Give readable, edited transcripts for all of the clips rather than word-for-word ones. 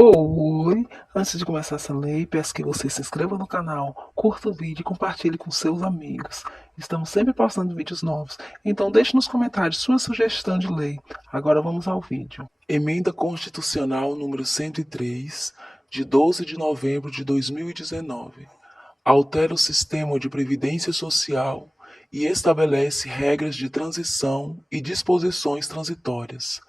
Oi! Antes de começar essa lei, peço que você se inscreva no canal, curta o vídeo e compartilhe com seus amigos. Estamos sempre postando vídeos novos, então deixe nos comentários sua sugestão de lei. Agora vamos ao vídeo. Emenda Constitucional número 103, de 12 de novembro de 2019. Altera o sistema de previdência social e estabelece regras de transição e disposições transitórias.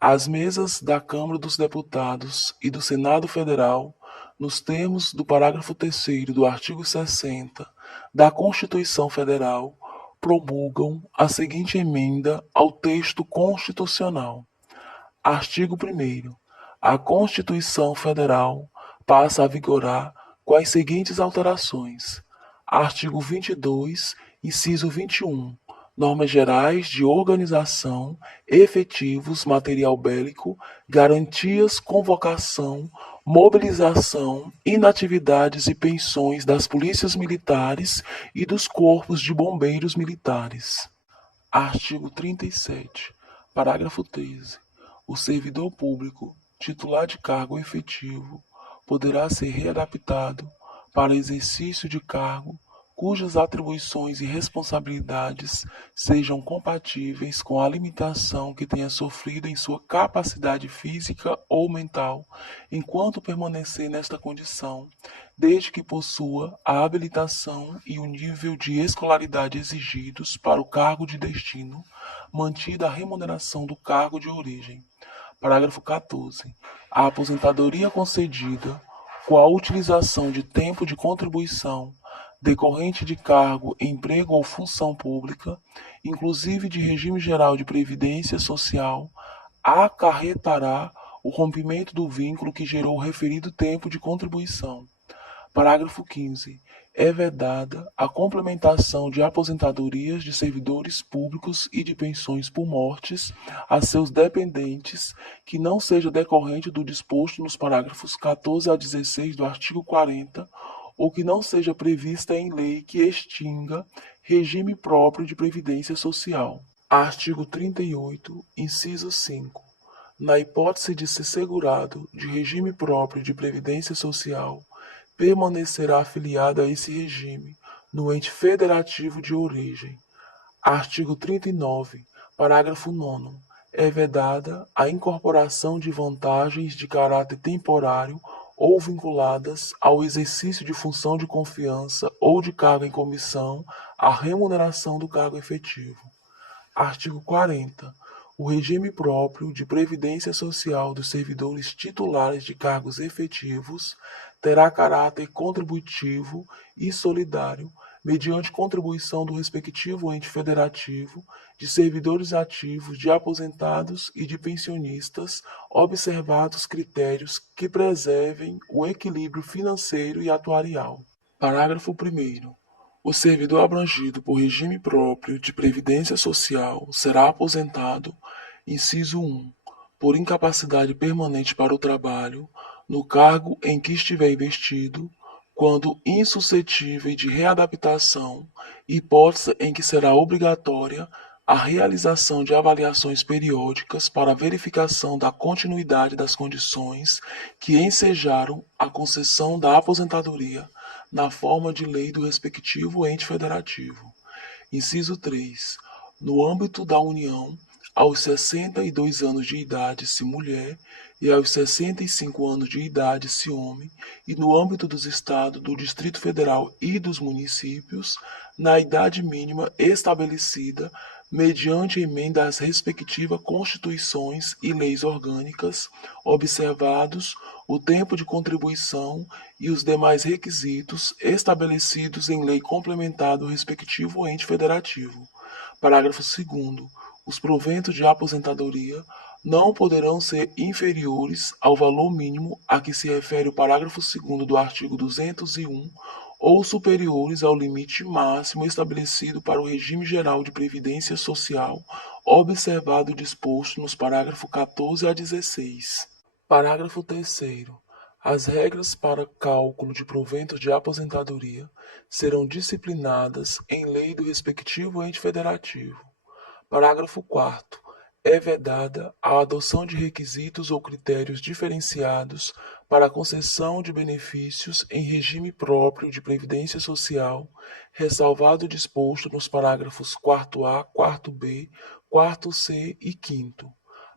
As mesas da Câmara dos Deputados e do Senado Federal, nos termos do parágrafo 3º do artigo 60 da Constituição Federal, promulgam a seguinte emenda ao texto constitucional. Artigo 1º. A Constituição Federal passa a vigorar com as seguintes alterações. Artigo 22, inciso 21. Normas gerais de organização, efetivos, material bélico, garantias, convocação, mobilização, inatividades e pensões das polícias militares e dos corpos de bombeiros militares. Artigo 37, parágrafo 13. O servidor público, titular de cargo efetivo, poderá ser readaptado para exercício de cargo cujas atribuições e responsabilidades sejam compatíveis com a limitação que tenha sofrido em sua capacidade física ou mental, enquanto permanecer nesta condição, desde que possua a habilitação e o nível de escolaridade exigidos para o cargo de destino, mantida a remuneração do cargo de origem. Parágrafo 14. A aposentadoria concedida com a utilização de tempo de contribuição decorrente de cargo, emprego ou função pública, inclusive de regime geral de previdência social, acarretará o rompimento do vínculo que gerou o referido tempo de contribuição. Parágrafo 15. É vedada a complementação de aposentadorias de servidores públicos e de pensões por mortes a seus dependentes que não seja decorrente do disposto nos parágrafos 14 a 16 do artigo 40 ou que não seja prevista em lei que extinga regime próprio de previdência social. Artigo 38, inciso 5. Na hipótese de ser segurado de regime próprio de previdência social, permanecerá afiliado a esse regime no ente federativo de origem. Artigo 39, parágrafo 9º. É vedada a incorporação de vantagens de caráter temporário ou vinculadas ao exercício de função de confiança ou de cargo em comissão à remuneração do cargo efetivo. Artigo 40. O regime próprio de previdência social dos servidores titulares de cargos efetivos terá caráter contributivo e solidário, mediante contribuição do respectivo ente federativo, de servidores ativos, de aposentados e de pensionistas, observados critérios que preservem o equilíbrio financeiro e atuarial. Parágrafo 1º. O servidor abrangido por regime próprio de previdência social será aposentado, inciso 1, por incapacidade permanente para o trabalho, no cargo em que estiver investido, quando insuscetível de readaptação, hipótese em que será obrigatória a realização de avaliações periódicas para verificação da continuidade das condições que ensejaram a concessão da aposentadoria na forma de lei do respectivo ente federativo. Inciso 3. No âmbito da União, aos 62 anos de idade, se mulher, e aos 65 anos de idade, se homem, e no âmbito dos estados, do Distrito Federal e dos municípios, na idade mínima estabelecida mediante emenda às respectivas constituições e leis orgânicas, observados o tempo de contribuição e os demais requisitos estabelecidos em lei complementar do respectivo ente federativo. Parágrafo 2º. Os proventos de aposentadoria não poderão ser inferiores ao valor mínimo a que se refere o parágrafo 2º do artigo 201 ou superiores ao limite máximo estabelecido para o regime geral de previdência social, observado o disposto nos parágrafos 14 a 16. Parágrafo 3º. As regras para cálculo de proventos de aposentadoria serão disciplinadas em lei do respectivo ente federativo. Parágrafo 4º. É vedada a adoção de requisitos ou critérios diferenciados para a concessão de benefícios em regime próprio de previdência social, ressalvado o disposto nos parágrafos 4A, 4B, 4C e 5º.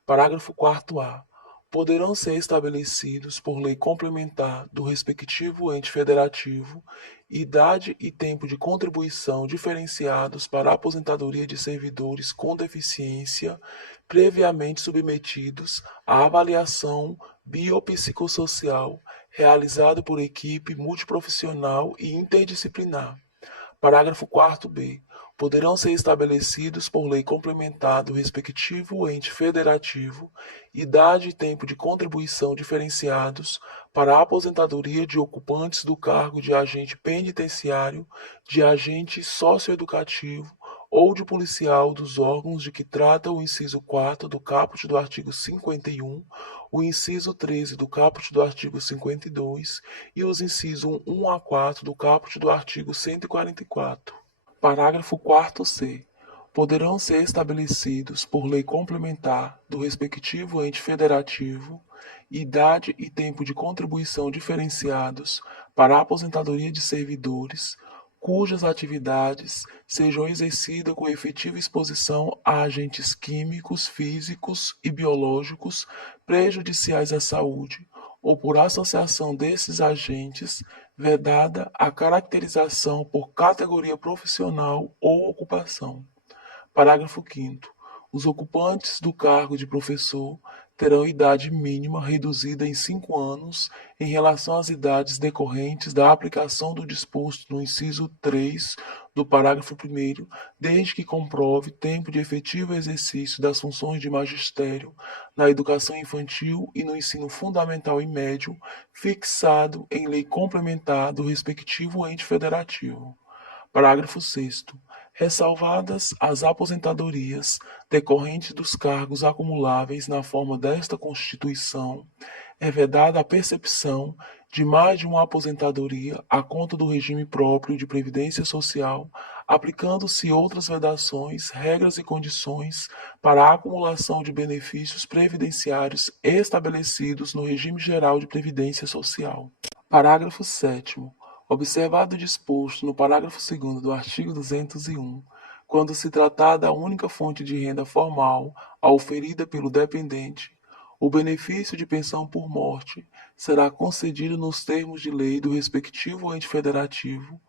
Parágrafo 4A. Poderão ser estabelecidos por lei complementar do respectivo ente federativo idade e tempo de contribuição diferenciados para a aposentadoria de servidores com deficiência previamente submetidos à avaliação biopsicossocial realizada por equipe multiprofissional e interdisciplinar. Parágrafo 4b. Poderão ser estabelecidos por lei complementar do respectivo ente federativo idade e tempo de contribuição diferenciados para a aposentadoria de ocupantes do cargo de agente penitenciário, de agente socioeducativo ou de policial dos órgãos de que trata o inciso 4 do caput do artigo 51, o inciso 13 do caput do artigo 52 e os incisos 1 a 4 do caput do artigo 144. Parágrafo 4c. Poderão ser estabelecidos por lei complementar do respectivo ente federativo idade e tempo de contribuição diferenciados para a aposentadoria de servidores cujas atividades sejam exercidas com efetiva exposição a agentes químicos, físicos e biológicos prejudiciais à saúde, ou por associação desses agentes, vedada a caracterização por categoria profissional ou ocupação. Parágrafo 5º. Os ocupantes do cargo de professor terão idade mínima reduzida em 5 anos em relação às idades decorrentes da aplicação do disposto no inciso 3 do parágrafo 1º, desde que comprove tempo de efetivo exercício das funções de magistério na educação infantil e no ensino fundamental e médio, fixado em lei complementar do respectivo ente federativo. Parágrafo 6º. Ressalvadas as aposentadorias decorrentes dos cargos acumuláveis na forma desta Constituição, é vedada a percepção de mais de uma aposentadoria à conta do regime próprio de previdência social, aplicando-se outras vedações, regras e condições para a acumulação de benefícios previdenciários estabelecidos no regime geral de previdência social. Parágrafo 7º. Observado o disposto no parágrafo 2º do artigo 201, quando se tratar da única fonte de renda formal a oferida pelo dependente, o benefício de pensão por morte será concedido nos termos de lei do respectivo ente federativo,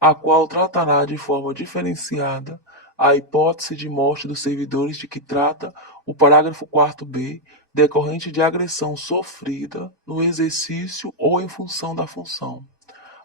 a qual tratará de forma diferenciada a hipótese de morte dos servidores de que trata o parágrafo 4b, decorrente de agressão sofrida no exercício ou em função da função.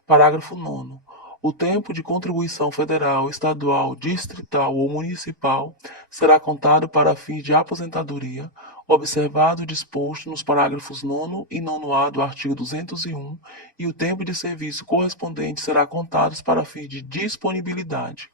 Parágrafo 9º. O tempo de contribuição federal, estadual, distrital ou municipal será contado para fins de aposentadoria, observado o disposto nos parágrafos 9º e 9º-A do artigo 201, e o tempo de serviço correspondente será contado para fins de disponibilidade.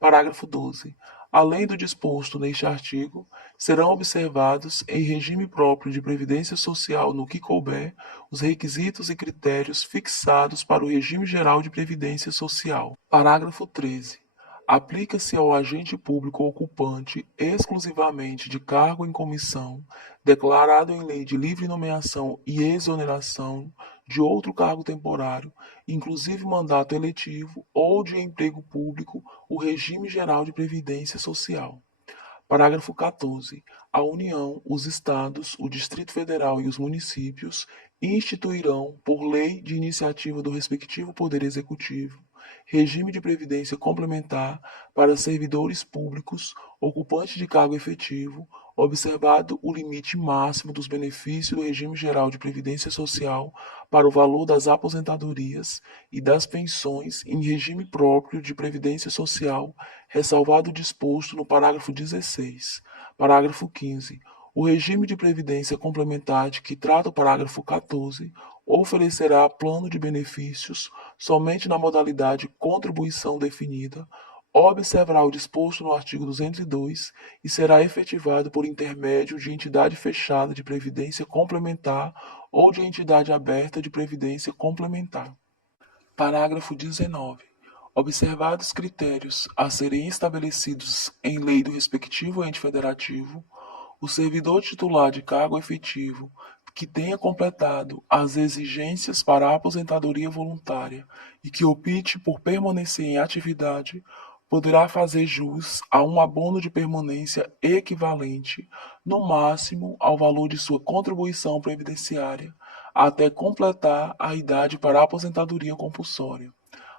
Parágrafo 12. Além do disposto neste artigo, serão observados, em regime próprio de previdência social no que couber, os requisitos e critérios fixados para o regime geral de previdência social. Parágrafo 13. Aplica-se ao agente público ocupante exclusivamente de cargo em comissão, declarado em lei de livre nomeação e exoneração de outro cargo temporário, inclusive mandato eletivo ou de emprego público, o regime geral de previdência social. Parágrafo 14. A União, os Estados, o Distrito Federal e os municípios instituirão, por lei de iniciativa do respectivo Poder Executivo, regime de previdência complementar para servidores públicos ocupantes de cargo efetivo, observado o limite máximo dos benefícios do regime geral de previdência social para o valor das aposentadorias e das pensões em regime próprio de previdência social, ressalvado o disposto no parágrafo 16. Parágrafo 15. O regime de previdência complementar de que trata o parágrafo 14 oferecerá plano de benefícios somente na modalidade contribuição definida, observará o disposto no artigo 202 e será efetivado por intermédio de entidade fechada de previdência complementar ou de entidade aberta de previdência complementar. Parágrafo 19. Observados critérios a serem estabelecidos em lei do respectivo ente federativo, O servidor titular de cargo efetivo que tenha completado as exigências para a aposentadoria voluntária e que opte por permanecer em atividade, poderá fazer jus a um abono de permanência equivalente, no máximo, ao valor de sua contribuição previdenciária, até completar a idade para a aposentadoria compulsória.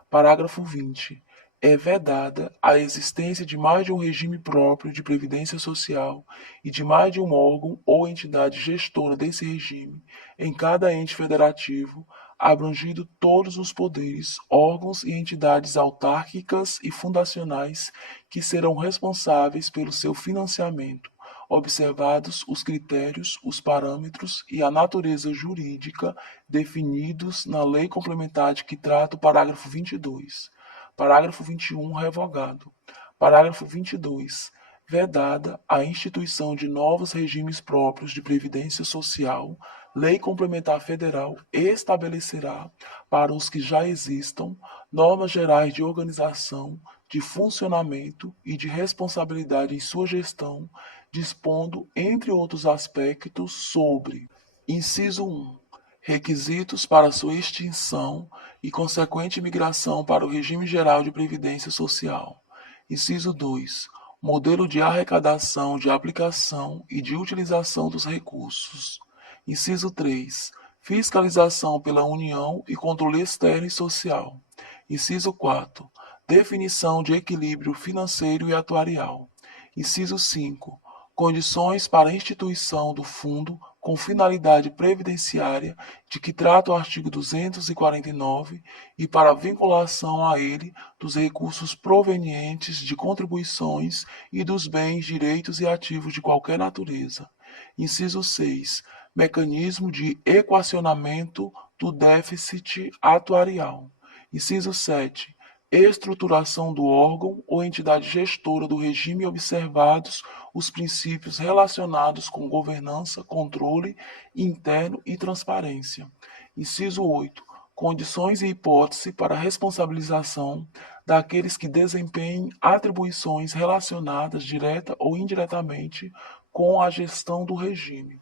Parágrafo 20. É vedada a existência de mais de um regime próprio de previdência social e de mais de um órgão ou entidade gestora desse regime em cada ente federativo, abrangido todos os poderes, órgãos e entidades autárquicas e fundacionais que serão responsáveis pelo seu financiamento, observados os critérios, os parâmetros e a natureza jurídica definidos na Lei Complementar de que trata o parágrafo 22. Parágrafo 21 revogado. Parágrafo 22. Vedada a instituição de novos regimes próprios de previdência social, Lei Complementar Federal estabelecerá, para os que já existam, normas gerais de organização, de funcionamento e de responsabilidade em sua gestão, dispondo, entre outros aspectos, sobre: inciso 1. Requisitos para sua extinção e consequente migração para o regime geral de previdência social. Inciso 2. Modelo de arrecadação, de aplicação e de utilização dos recursos. Inciso 3. Fiscalização pela União e controle externo e social. Inciso 4. Definição de equilíbrio financeiro e atuarial. Inciso 5. Condições para a instituição do fundo com finalidade previdenciária de que trata o artigo 249 e para a vinculação a ele dos recursos provenientes de contribuições e dos bens, direitos e ativos de qualquer natureza. Inciso 6. Mecanismo de equacionamento do déficit atuarial. Inciso 7. Estruturação do órgão ou entidade gestora do regime, observados os princípios relacionados com governança, controle interno e transparência. Inciso 8. Condições e hipótese para a responsabilização daqueles que desempenhem atribuições relacionadas direta ou indiretamente com a gestão do regime.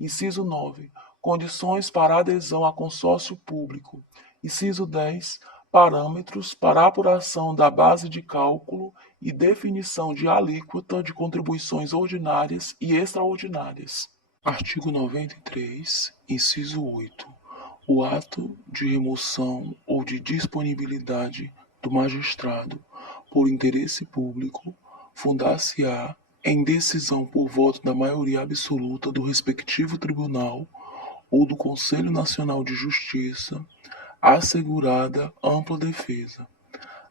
Inciso 9. Condições para adesão a consórcio público. Inciso 10. Parâmetros para a apuração da base de cálculo e definição de alíquota de contribuições ordinárias e extraordinárias. Artigo 93, inciso 8. O ato de remoção ou de disponibilidade do magistrado por interesse público fundar-se-á em decisão por voto da maioria absoluta do respectivo tribunal ou do Conselho Nacional de Justiça, assegurada ampla defesa.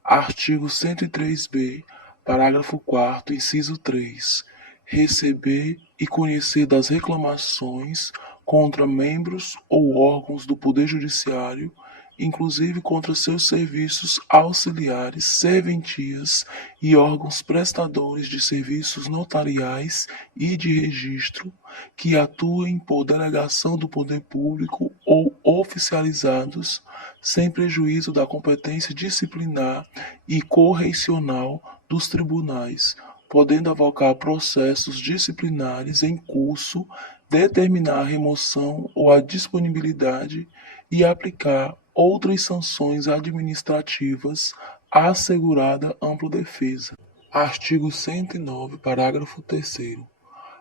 Artigo 103b, parágrafo 4º, inciso 3. Receber e conhecer das reclamações contra membros ou órgãos do Poder Judiciário, inclusive contra seus serviços auxiliares, serventias e órgãos prestadores de serviços notariais e de registro, que atuem por delegação do poder público ou oficializados, sem prejuízo da competência disciplinar e correicional dos tribunais, podendo avocar processos disciplinares em curso, determinar a remoção ou a disponibilidade e aplicar outras sanções administrativas, assegurada ampla defesa. Artigo 109, parágrafo 3º.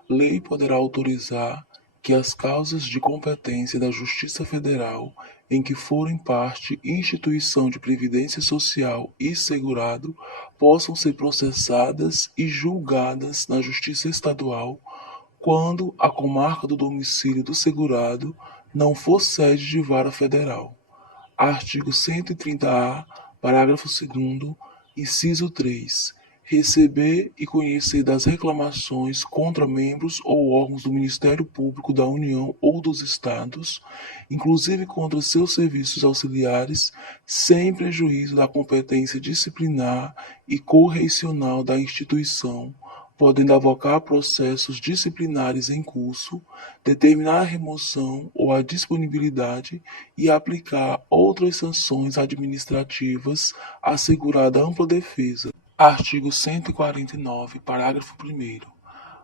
Lei poderá autorizar que as causas de competência da Justiça Federal em que forem parte instituição de previdência social e segurado possam ser processadas e julgadas na Justiça Estadual quando a comarca do domicílio do segurado não for sede de vara federal. Artigo 130-A, parágrafo 2º, inciso 3. Receber e conhecer das reclamações contra membros ou órgãos do Ministério Público da União ou dos Estados, inclusive contra seus serviços auxiliares, sem prejuízo da competência disciplinar e correicional da instituição, podendo avocar processos disciplinares em curso, determinar a remoção ou a disponibilidade e aplicar outras sanções administrativas, assegurada ampla defesa. Artigo 149, parágrafo 1º.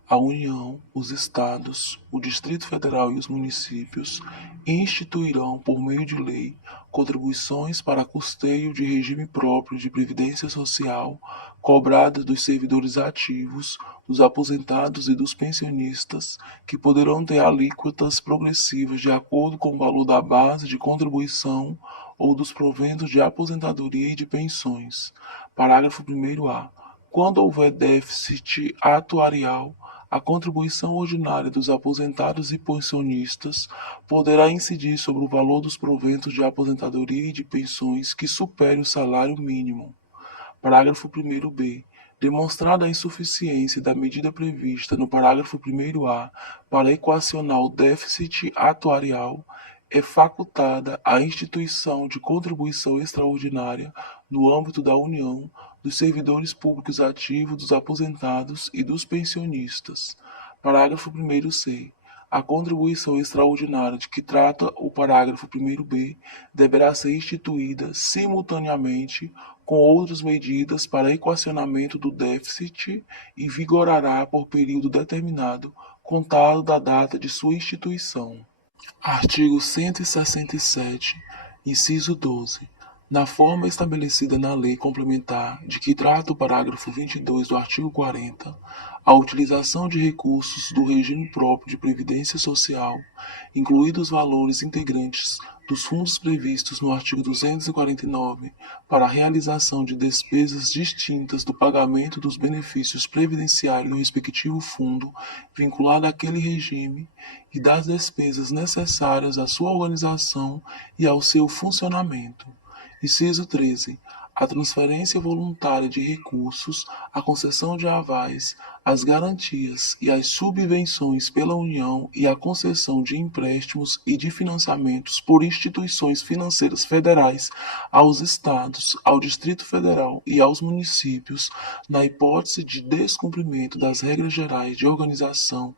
A União, os Estados, o Distrito Federal e os municípios instituirão, por meio de lei, contribuições para custeio de regime próprio de previdência social cobradas dos servidores ativos, dos aposentados e dos pensionistas, que poderão ter alíquotas progressivas de acordo com o valor da base de contribuição ou dos proventos de aposentadoria e de pensões. Parágrafo 1º-A. Quando houver déficit atuarial, a contribuição ordinária dos aposentados e pensionistas poderá incidir sobre o valor dos proventos de aposentadoria e de pensões que supere o salário mínimo. Parágrafo 1º-B. Demonstrada a insuficiência da medida prevista no parágrafo 1º-A para equacionar o déficit atuarial, é facultada a instituição de contribuição extraordinária no âmbito da União dos servidores públicos ativos, dos aposentados e dos pensionistas. Parágrafo 1º-C. A contribuição extraordinária de que trata o parágrafo 1º-B deverá ser instituída simultaneamente com outras medidas para equacionamento do déficit e vigorará por período determinado, contado da data de sua instituição. Artigo 167, inciso 12. Na forma estabelecida na lei complementar de que trata o parágrafo 22 do artigo 40, a utilização de recursos do regime próprio de previdência social, incluídos os valores integrantes dos fundos previstos no artigo 249, para a realização de despesas distintas do pagamento dos benefícios previdenciários do respectivo fundo vinculado àquele regime e das despesas necessárias à sua organização e ao seu funcionamento. Inciso 13. A transferência voluntária de recursos, a concessão de avais, as garantias e as subvenções pela União e a concessão de empréstimos e de financiamentos por instituições financeiras federais aos Estados, ao Distrito Federal e aos municípios, na hipótese de descumprimento das regras gerais de organização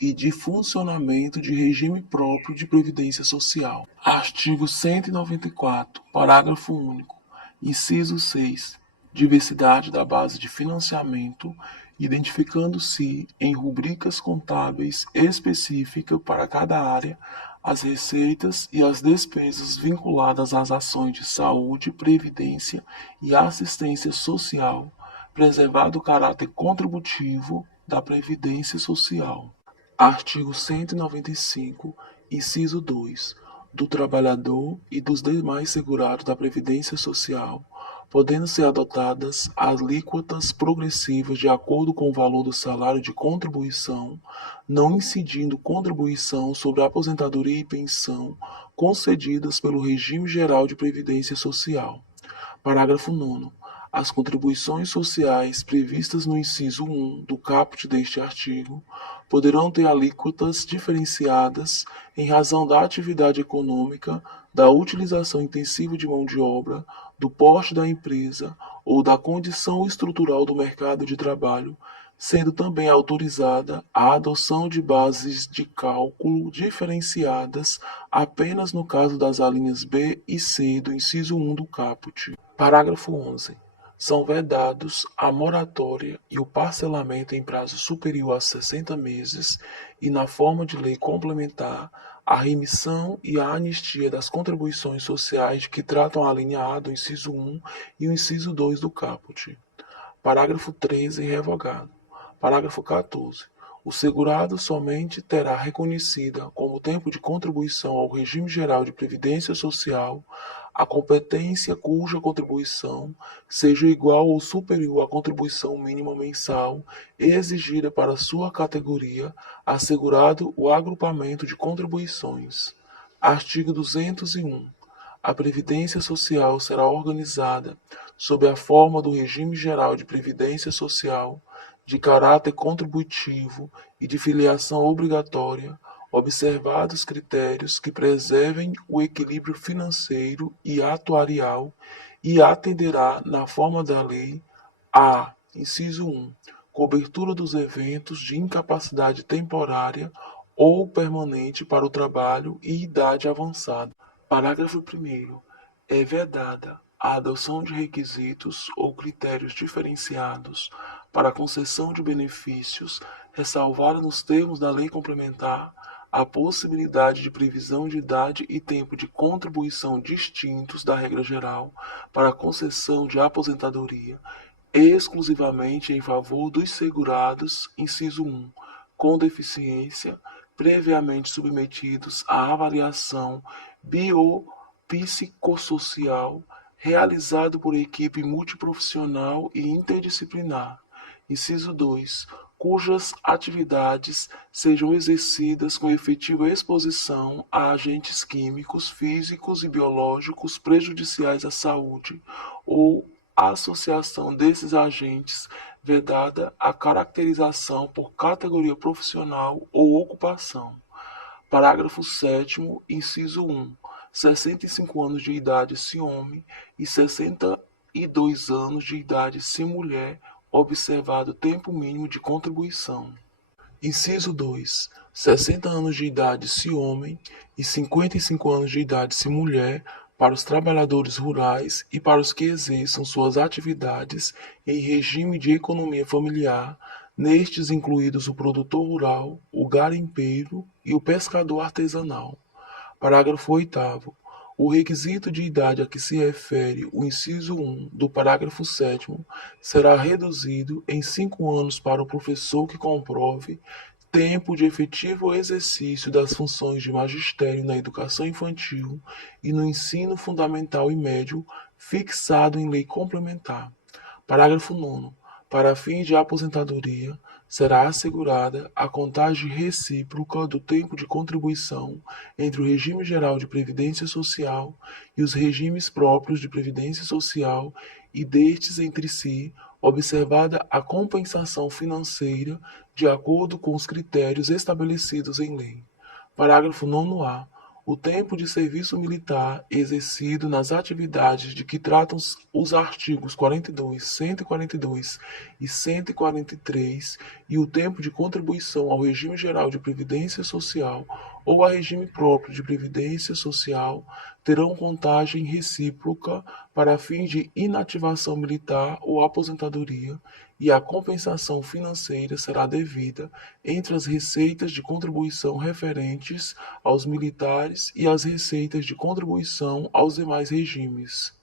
e de funcionamento de regime próprio de previdência social. Artigo 194, parágrafo único. Inciso 6. Diversidade da base de financiamento, identificando-se em rubricas contábeis específicas para cada área as receitas e as despesas vinculadas às ações de saúde, previdência e assistência social, preservado o caráter contributivo da previdência social. Artigo 195, inciso 2. Do trabalhador e dos demais segurados da Previdência Social, podendo ser adotadas alíquotas progressivas de acordo com o valor do salário de contribuição, não incidindo contribuição sobre a aposentadoria e pensão concedidas pelo Regime Geral de Previdência Social. Parágrafo 9º. As contribuições sociais previstas no inciso 1 do caput deste artigo poderão ter alíquotas diferenciadas em razão da atividade econômica, da utilização intensiva de mão de obra, do porte da empresa ou da condição estrutural do mercado de trabalho, sendo também autorizada a adoção de bases de cálculo diferenciadas apenas no caso das alíneas B e C do inciso 1 do caput. Parágrafo 11. São vedados a moratória e o parcelamento em prazo superior a 60 meses e, na forma de lei complementar, a remissão e a anistia das contribuições sociais de que tratam a linha A do inciso 1 e o inciso 2 do caput. Parágrafo 13 revogado. Parágrafo 14. O segurado somente terá reconhecida como tempo de contribuição ao regime geral de previdência social a competência cuja contribuição seja igual ou superior à contribuição mínima mensal exigida para sua categoria, assegurado o agrupamento de contribuições. Artigo 201. A Previdência Social será organizada sob a forma do Regime Geral de Previdência Social, de caráter contributivo e de filiação obrigatória, observados critérios que preservem o equilíbrio financeiro e atuarial, e atenderá, na forma da lei, a, inciso 1, cobertura dos eventos de incapacidade temporária ou permanente para o trabalho e idade avançada. Parágrafo 1º. É vedada a adoção de requisitos ou critérios diferenciados para a concessão de benefícios, ressalvada nos termos da lei complementar a possibilidade de previsão de idade e tempo de contribuição distintos da regra geral para a concessão de aposentadoria, exclusivamente em favor dos segurados, inciso 1, com deficiência, previamente submetidos à avaliação biopsicossocial realizado por equipe multiprofissional e interdisciplinar. Inciso 2, cujas atividades sejam exercidas com efetiva exposição a agentes químicos, físicos e biológicos prejudiciais à saúde ou associação desses agentes, vedada a caracterização por categoria profissional ou ocupação. Parágrafo 7º, inciso 1. 65 anos de idade se homem e 62 anos de idade se mulher, observado tempo mínimo de contribuição. Inciso 2. 60 anos de idade se homem e 55 anos de idade se mulher, para os trabalhadores rurais e para os que exerçam suas atividades em regime de economia familiar, nestes incluídos o produtor rural, o garimpeiro e o pescador artesanal. Parágrafo 8º. O requisito de idade a que se refere o inciso 1 do parágrafo 7º será reduzido em 5 anos para o professor que comprove tempo de efetivo exercício das funções de magistério na educação infantil e no ensino fundamental e médio, fixado em lei complementar. Parágrafo 9º. Para fins de aposentadoria, será assegurada a contagem recíproca do tempo de contribuição entre o regime geral de previdência social e os regimes próprios de previdência social e destes entre si, observada a compensação financeira de acordo com os critérios estabelecidos em lei. Parágrafo 9º-A. O tempo de serviço militar exercido nas atividades de que tratam os artigos 42, 142 e 143 e o tempo de contribuição ao regime geral de previdência social ou a regime próprio de previdência social terão contagem recíproca para fins de inativação militar ou aposentadoria, e a compensação financeira será devida entre as receitas de contribuição referentes aos militares e as receitas de contribuição aos demais regimes.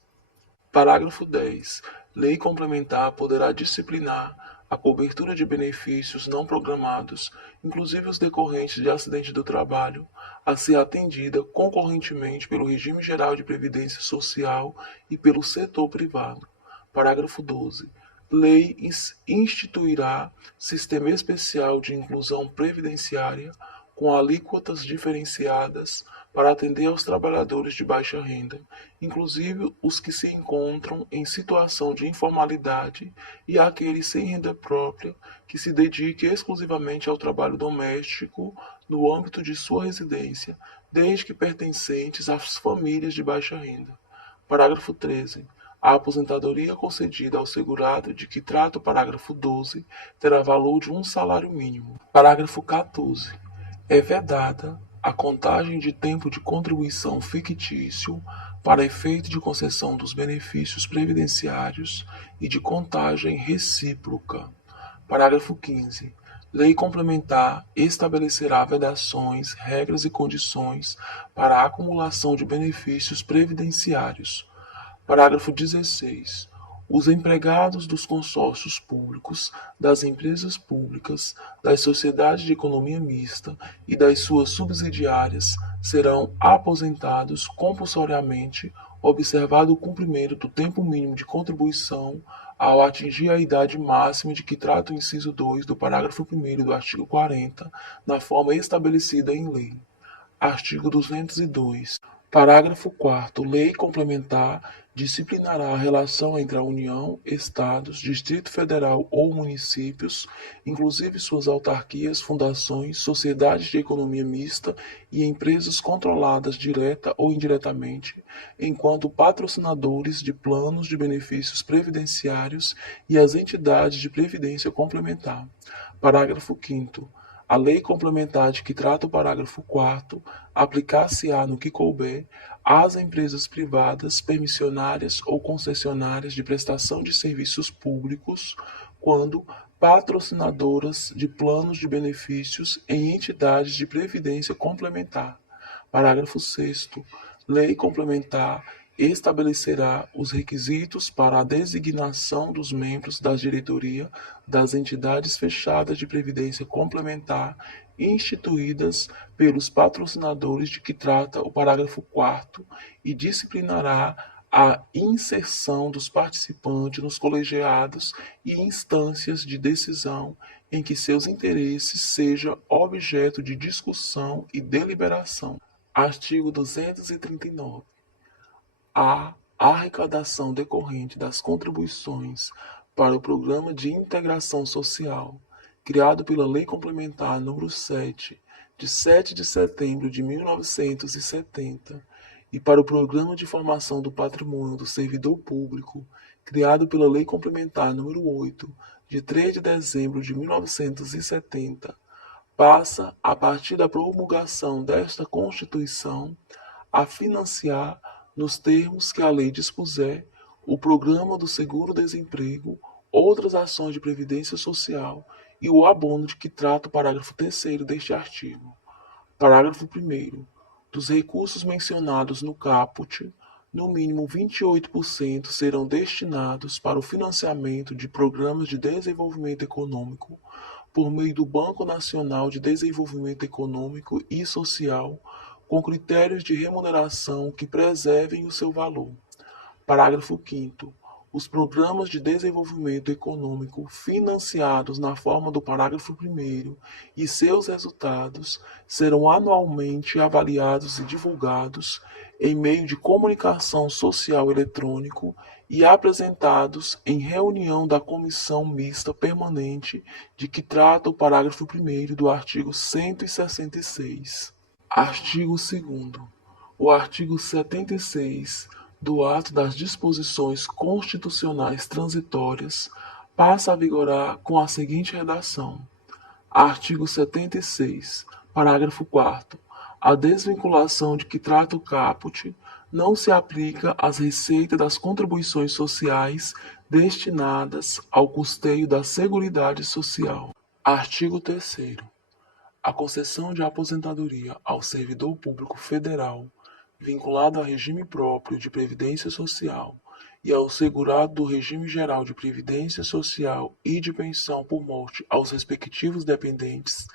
Parágrafo 10. Lei complementar poderá disciplinar a cobertura de benefícios não programados, inclusive os decorrentes de acidente do trabalho, a ser atendida concorrentemente pelo regime geral de previdência social e pelo setor privado. Parágrafo 12. Lei instituirá sistema especial de inclusão previdenciária com alíquotas diferenciadas para atender aos trabalhadores de baixa renda, inclusive os que se encontram em situação de informalidade e aqueles sem renda própria que se dediquem exclusivamente ao trabalho doméstico no âmbito de sua residência, desde que pertencentes às famílias de baixa renda. Parágrafo 13. A aposentadoria concedida ao segurado de que trata o parágrafo 12 terá valor de um salário mínimo. Parágrafo 14. É vedada a contagem de tempo de contribuição fictício para efeito de concessão dos benefícios previdenciários e de contagem recíproca. Parágrafo 15. Lei complementar estabelecerá vedações, regras e condições para a acumulação de benefícios previdenciários. Parágrafo 16. Os empregados dos consórcios públicos, das empresas públicas, das sociedades de economia mista e das suas subsidiárias serão aposentados compulsoriamente, observado o cumprimento do tempo mínimo de contribuição ao atingir a idade máxima de que trata o inciso 2 do parágrafo 1º do artigo 40, na forma estabelecida em lei. Artigo 202. Parágrafo 4º. Lei complementar disciplinará a relação entre a União, Estados, Distrito Federal ou municípios, inclusive suas autarquias, fundações, sociedades de economia mista e empresas controladas direta ou indiretamente, enquanto patrocinadores de planos de benefícios previdenciários e as entidades de previdência complementar. Parágrafo 5º. A lei complementar de que trata o parágrafo 4º aplicar-se-á no que couber às empresas privadas, permissionárias ou concessionárias de prestação de serviços públicos, quando patrocinadoras de planos de benefícios em entidades de previdência complementar. Parágrafo 6º. Lei complementar estabelecerá os requisitos para a designação dos membros da diretoria das entidades fechadas de previdência complementar instituídas pelos patrocinadores de que trata o parágrafo 4º e disciplinará a inserção dos participantes nos colegiados e instâncias de decisão em que seus interesses sejam objeto de discussão e deliberação. Artigo 239. A arrecadação decorrente das contribuições para o Programa de Integração Social, criado pela Lei Complementar nº 7, de 7 de setembro de 1970, e para o Programa de Formação do Patrimônio do Servidor Público, criado pela Lei Complementar nº 8, de 3 de dezembro de 1970, passa, a partir da promulgação desta Constituição, a financiar, nos termos que a lei dispuser, o Programa do Seguro-Desemprego, outras ações de previdência social e o abono de que trata o parágrafo 3º deste artigo. Parágrafo 1º. Dos recursos mencionados no caput, no mínimo 28% serão destinados para o financiamento de programas de desenvolvimento econômico por meio do Banco Nacional de Desenvolvimento Econômico e Social, com critérios de remuneração que preservem o seu valor. Parágrafo 5º. Os programas de desenvolvimento econômico financiados na forma do parágrafo 1º e seus resultados serão anualmente avaliados e divulgados em meio de comunicação social eletrônico e apresentados em reunião da Comissão Mista Permanente de que trata o parágrafo 1º do artigo 166. Artigo 2º. O artigo 76 do ato das disposições constitucionais transitórias passa a vigorar com a seguinte redação. Artigo 76, parágrafo 4º. A desvinculação de que trata o caput não se aplica às receitas das contribuições sociais destinadas ao custeio da Seguridade Social. Artigo 3º. A concessão de aposentadoria ao servidor público federal vinculado a regime próprio de previdência social e ao segurado do regime geral de previdência social e de pensão por morte aos respectivos dependentes,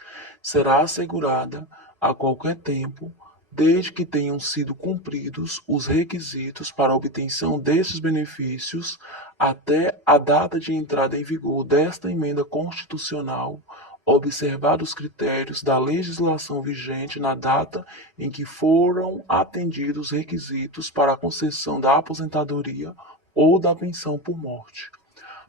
será assegurada a qualquer tempo, desde que tenham sido cumpridos os requisitos para a obtenção destes benefícios até a data de entrada em vigor desta emenda constitucional, observados os critérios da legislação vigente na data em que foram atendidos os requisitos para a concessão da aposentadoria ou da pensão por morte.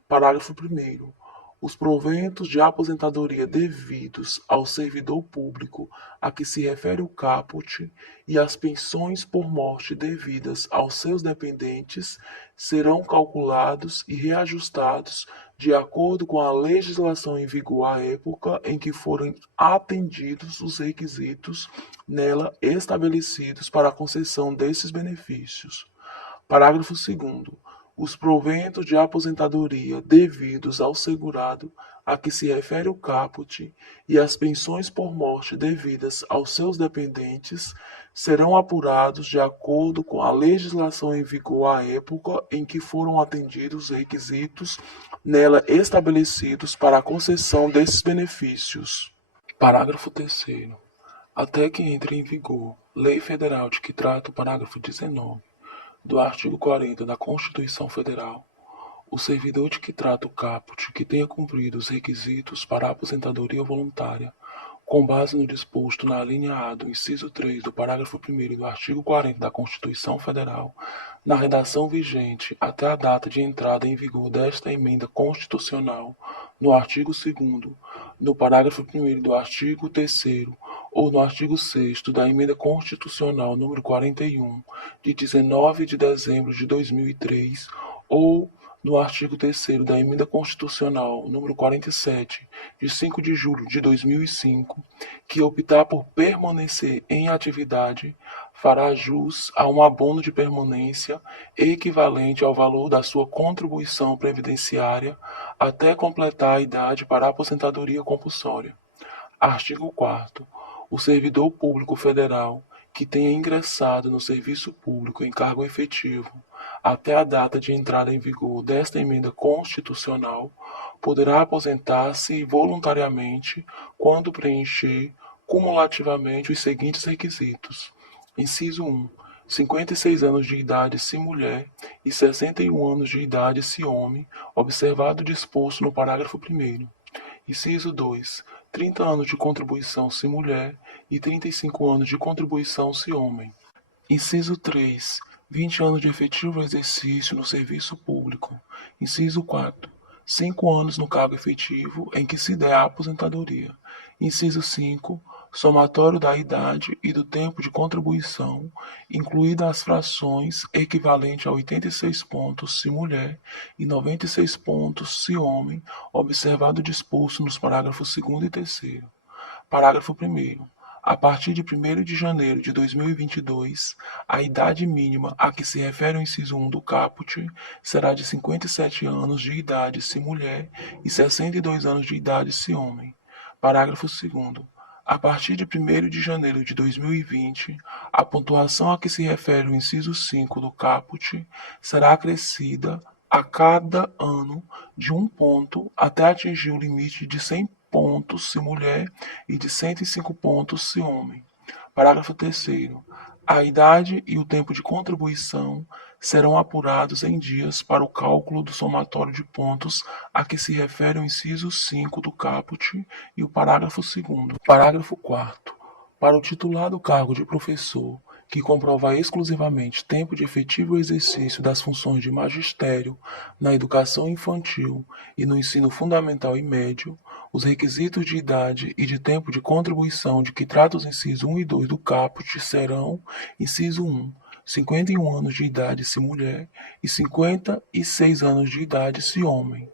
Parágrafo 1º. Os proventos de aposentadoria devidos ao servidor público a que se refere o caput e as pensões por morte devidas aos seus dependentes serão calculados e reajustados de acordo com a legislação em vigor à época em que forem atendidos os requisitos nela estabelecidos para a concessão desses benefícios. Parágrafo 2º. Os proventos de aposentadoria devidos ao segurado a que se refere o caput e as pensões por morte devidas aos seus dependentes serão apurados de acordo com a legislação em vigor à época em que foram atendidos os requisitos nela estabelecidos para a concessão desses benefícios. Parágrafo 3º. Até que entre em vigor Lei Federal de que trata o parágrafo 19 do artigo 40 da Constituição Federal, o servidor de que trata o caput que tenha cumprido os requisitos para a aposentadoria voluntária, com base no disposto na linha A do inciso 3 do parágrafo 1º do artigo 40 da Constituição Federal, na redação vigente até a data de entrada em vigor desta emenda constitucional, no artigo 2º, no parágrafo 1º do artigo 3º ou no artigo 6º da Emenda Constitucional número 41, de 19 de dezembro de 2003, ou no artigo 3º da Emenda Constitucional número 47, de 5 de julho de 2005, que optar por permanecer em atividade, fará jus a um abono de permanência equivalente ao valor da sua contribuição previdenciária até completar a idade para a aposentadoria compulsória. Artigo 4º. O servidor público federal que tenha ingressado no serviço público em cargo efetivo até a data de entrada em vigor desta emenda constitucional poderá aposentar-se voluntariamente quando preencher cumulativamente os seguintes requisitos. Inciso 1. 56 anos de idade se mulher e 61 anos de idade se homem, observado o disposto no parágrafo 1º. Inciso 2. 30 anos de contribuição se mulher e 35 anos de contribuição se homem. Inciso 3. 20 anos de efetivo exercício no serviço público. Inciso 4. 5 anos no cargo efetivo em que se der a aposentadoria. Inciso 5. Somatório da idade e do tempo de contribuição, incluídas as frações equivalente a 86 pontos se mulher e 96 pontos se homem, observado o disposto nos parágrafos 2º e 3º. Parágrafo 1º. A partir de 1º de janeiro de 2022, a idade mínima a que se refere o inciso 1 do caput será de 57 anos de idade se mulher e 62 anos de idade se homem. Parágrafo 2º. A partir de 1º de janeiro de 2020, a pontuação a que se refere o inciso 5 do caput será acrescida a cada ano de 1 ponto até atingir o limite de 100 pontos se mulher e de 105 pontos se homem. Parágrafo 3º. A idade e o tempo de contribuição serão apurados em dias para o cálculo do somatório de pontos a que se refere o inciso 5 do caput e o parágrafo 2º. Parágrafo 4º. Para o titular do cargo de professor, que comprovar exclusivamente tempo de efetivo exercício das funções de magistério na educação infantil e no ensino fundamental e médio, os requisitos de idade e de tempo de contribuição de que trata os incisos 1 e 2 do caput serão: inciso 1, 51 anos de idade se mulher e 56 anos de idade se homem.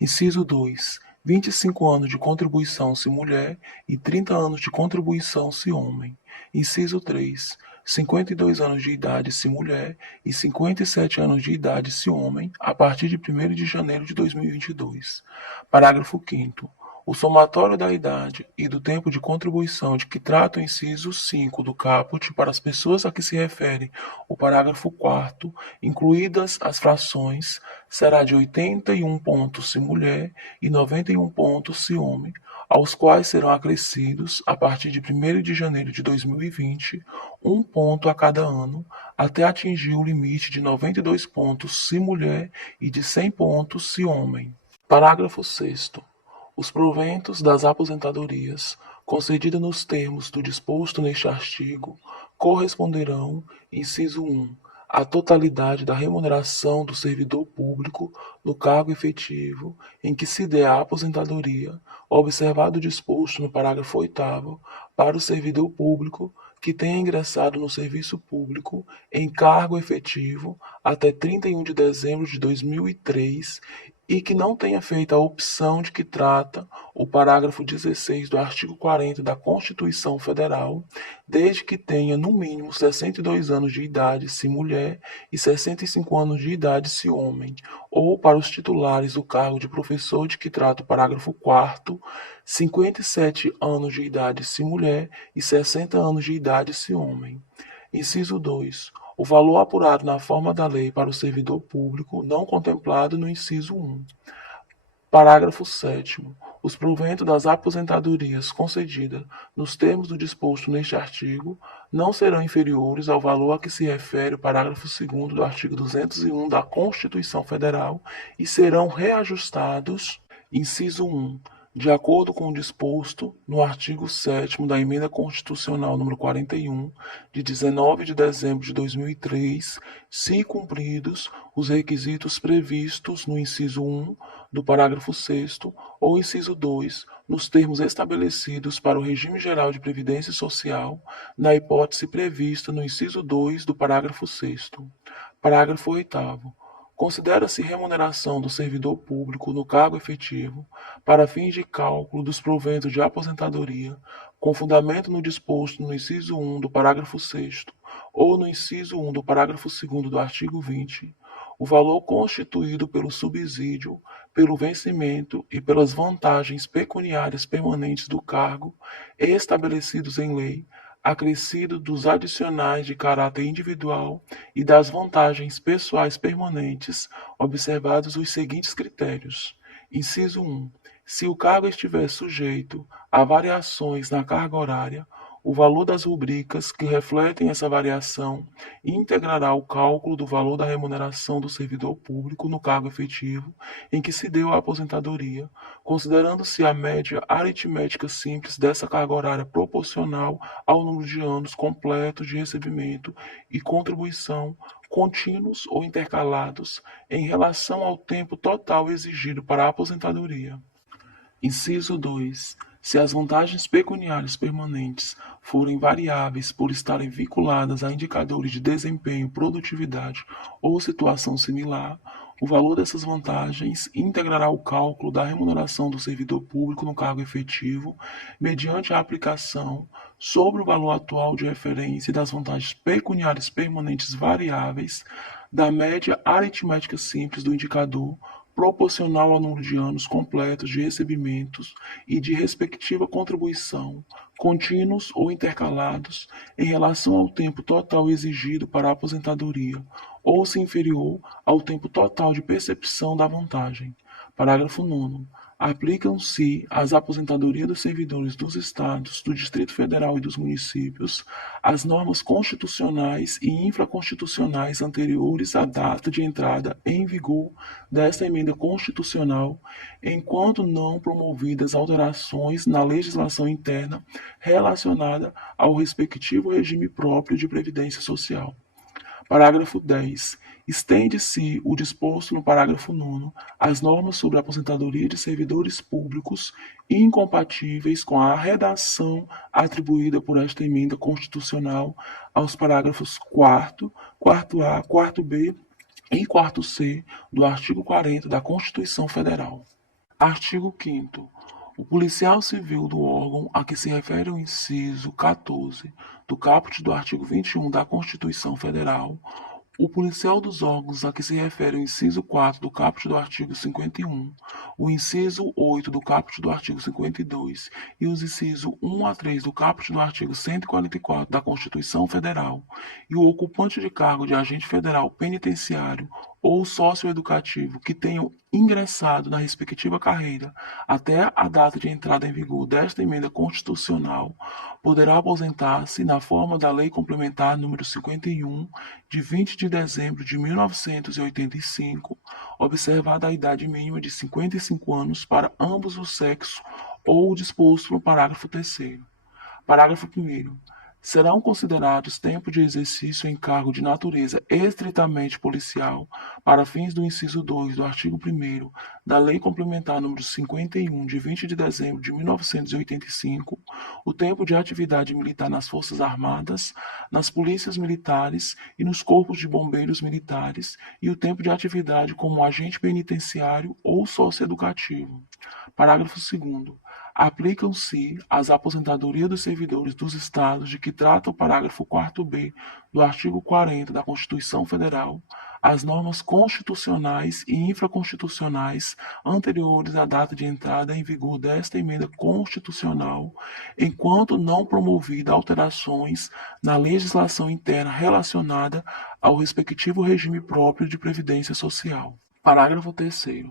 Inciso 2, 25 anos de contribuição se mulher e 30 anos de contribuição se homem. Inciso 3, 52 anos de idade se mulher e 57 anos de idade se homem, a partir de 1º de janeiro de 2022. Parágrafo 5º. O somatório da idade e do tempo de contribuição de que trata o inciso 5 do caput para as pessoas a que se refere o parágrafo 4º, incluídas as frações, será de 81 pontos se mulher e 91 pontos se homem, aos quais serão acrescidos, a partir de 1º de janeiro de 2020, 1 ponto a cada ano, até atingir o limite de 92 pontos se mulher e de 100 pontos se homem. Parágrafo 6º. Os proventos das aposentadorias, concedidas nos termos do disposto neste artigo, corresponderão, inciso 1, à totalidade da remuneração do servidor público no cargo efetivo em que se der a aposentadoria, observado o disposto no parágrafo 8º, para o servidor público que tenha ingressado no serviço público em cargo efetivo até 31 de dezembro de 2003 e que não tenha feito a opção de que trata o parágrafo 16 do artigo 40 da Constituição Federal, desde que tenha no mínimo 62 anos de idade se mulher e 65 anos de idade se homem, ou para os titulares do cargo de professor de que trata o parágrafo 4º, 57 anos de idade se mulher e 60 anos de idade se homem. Inciso 2. O valor apurado na forma da lei para o servidor público não contemplado no inciso 1. Parágrafo 7º. Os proventos das aposentadorias concedidas nos termos do disposto neste artigo não serão inferiores ao valor a que se refere o parágrafo 2º do artigo 201 da Constituição Federal e serão reajustados, inciso 1, de acordo com o disposto no artigo 7º da Emenda Constitucional nº 41, de 19 de dezembro de 2003, se cumpridos os requisitos previstos no inciso 1 do parágrafo 6º ou inciso 2, nos termos estabelecidos para o regime geral de previdência social, na hipótese prevista no inciso 2 do parágrafo 6º. Parágrafo 8º. Considera-se remuneração do servidor público no cargo efetivo, para fins de cálculo dos proventos de aposentadoria, com fundamento no disposto no inciso 1 do parágrafo 6º, ou no inciso 1 do parágrafo 2º do artigo 20, o valor constituído pelo subsídio, pelo vencimento e pelas vantagens pecuniárias permanentes do cargo, estabelecidos em lei, acrescido dos adicionais de caráter individual e das vantagens pessoais permanentes, observados os seguintes critérios. Inciso 1. Se o cargo estiver sujeito a variações na carga horária, o valor das rubricas que refletem essa variação integrará o cálculo do valor da remuneração do servidor público no cargo efetivo em que se deu a aposentadoria, considerando-se a média aritmética simples dessa carga horária proporcional ao número de anos completos de recebimento e contribuição contínuos ou intercalados em relação ao tempo total exigido para a aposentadoria. Inciso 2. Se as vantagens pecuniárias permanentes forem variáveis por estarem vinculadas a indicadores de desempenho, produtividade ou situação similar, o valor dessas vantagens integrará o cálculo da remuneração do servidor público no cargo efetivo, mediante a aplicação sobre o valor atual de referência das vantagens pecuniárias permanentes variáveis da média aritmética simples do indicador proporcional ao número de anos completos de recebimentos e de respectiva contribuição, contínuos ou intercalados, em relação ao tempo total exigido para a aposentadoria, ou se inferior ao tempo total de percepção da vantagem. Parágrafo 9º. Aplicam-se às aposentadorias dos servidores dos Estados, do Distrito Federal e dos municípios as normas constitucionais e infraconstitucionais anteriores à data de entrada em vigor desta emenda constitucional, enquanto não promovidas alterações na legislação interna relacionada ao respectivo regime próprio de previdência social. Parágrafo 10. Estende-se o disposto no parágrafo 9º às normas sobre a aposentadoria de servidores públicos incompatíveis com a redação atribuída por esta emenda constitucional aos parágrafos 4º, 4º-A, 4º-B e 4º-C do artigo 40 da Constituição Federal. Artigo 5º. O policial civil do órgão a que se refere o inciso 14 do caput do artigo 21 da Constituição Federal, o policial dos órgãos a que se refere o inciso 4 do caput do artigo 51, o inciso 8 do caput do artigo 52 e os incisos 1 a 3 do caput do artigo 144 da Constituição Federal, e o ocupante de cargo de agente federal penitenciário ou socioeducativo que tenham ingressado na respectiva carreira até a data de entrada em vigor desta emenda constitucional, poderá aposentar-se na forma da Lei Complementar número 51, de 20 de dezembro de 1985, observada a idade mínima de 55 anos para ambos os sexos ou o disposto no parágrafo 3º. Parágrafo 1º. Serão considerados tempo de exercício em cargo de natureza estritamente policial, para fins do inciso 2 do artigo 1º da Lei Complementar número 51, de 20 de dezembro de 1985, o tempo de atividade militar nas Forças Armadas, nas polícias militares e nos corpos de bombeiros militares, e o tempo de atividade como agente penitenciário ou socioeducativo. Parágrafo 2º. Aplicam-se às aposentadorias dos servidores dos Estados de que trata o parágrafo 4º-B do artigo 40 da Constituição Federal as normas constitucionais e infraconstitucionais anteriores à data de entrada em vigor desta emenda constitucional, enquanto não promovida alterações na legislação interna relacionada ao respectivo regime próprio de previdência social. Parágrafo 3º.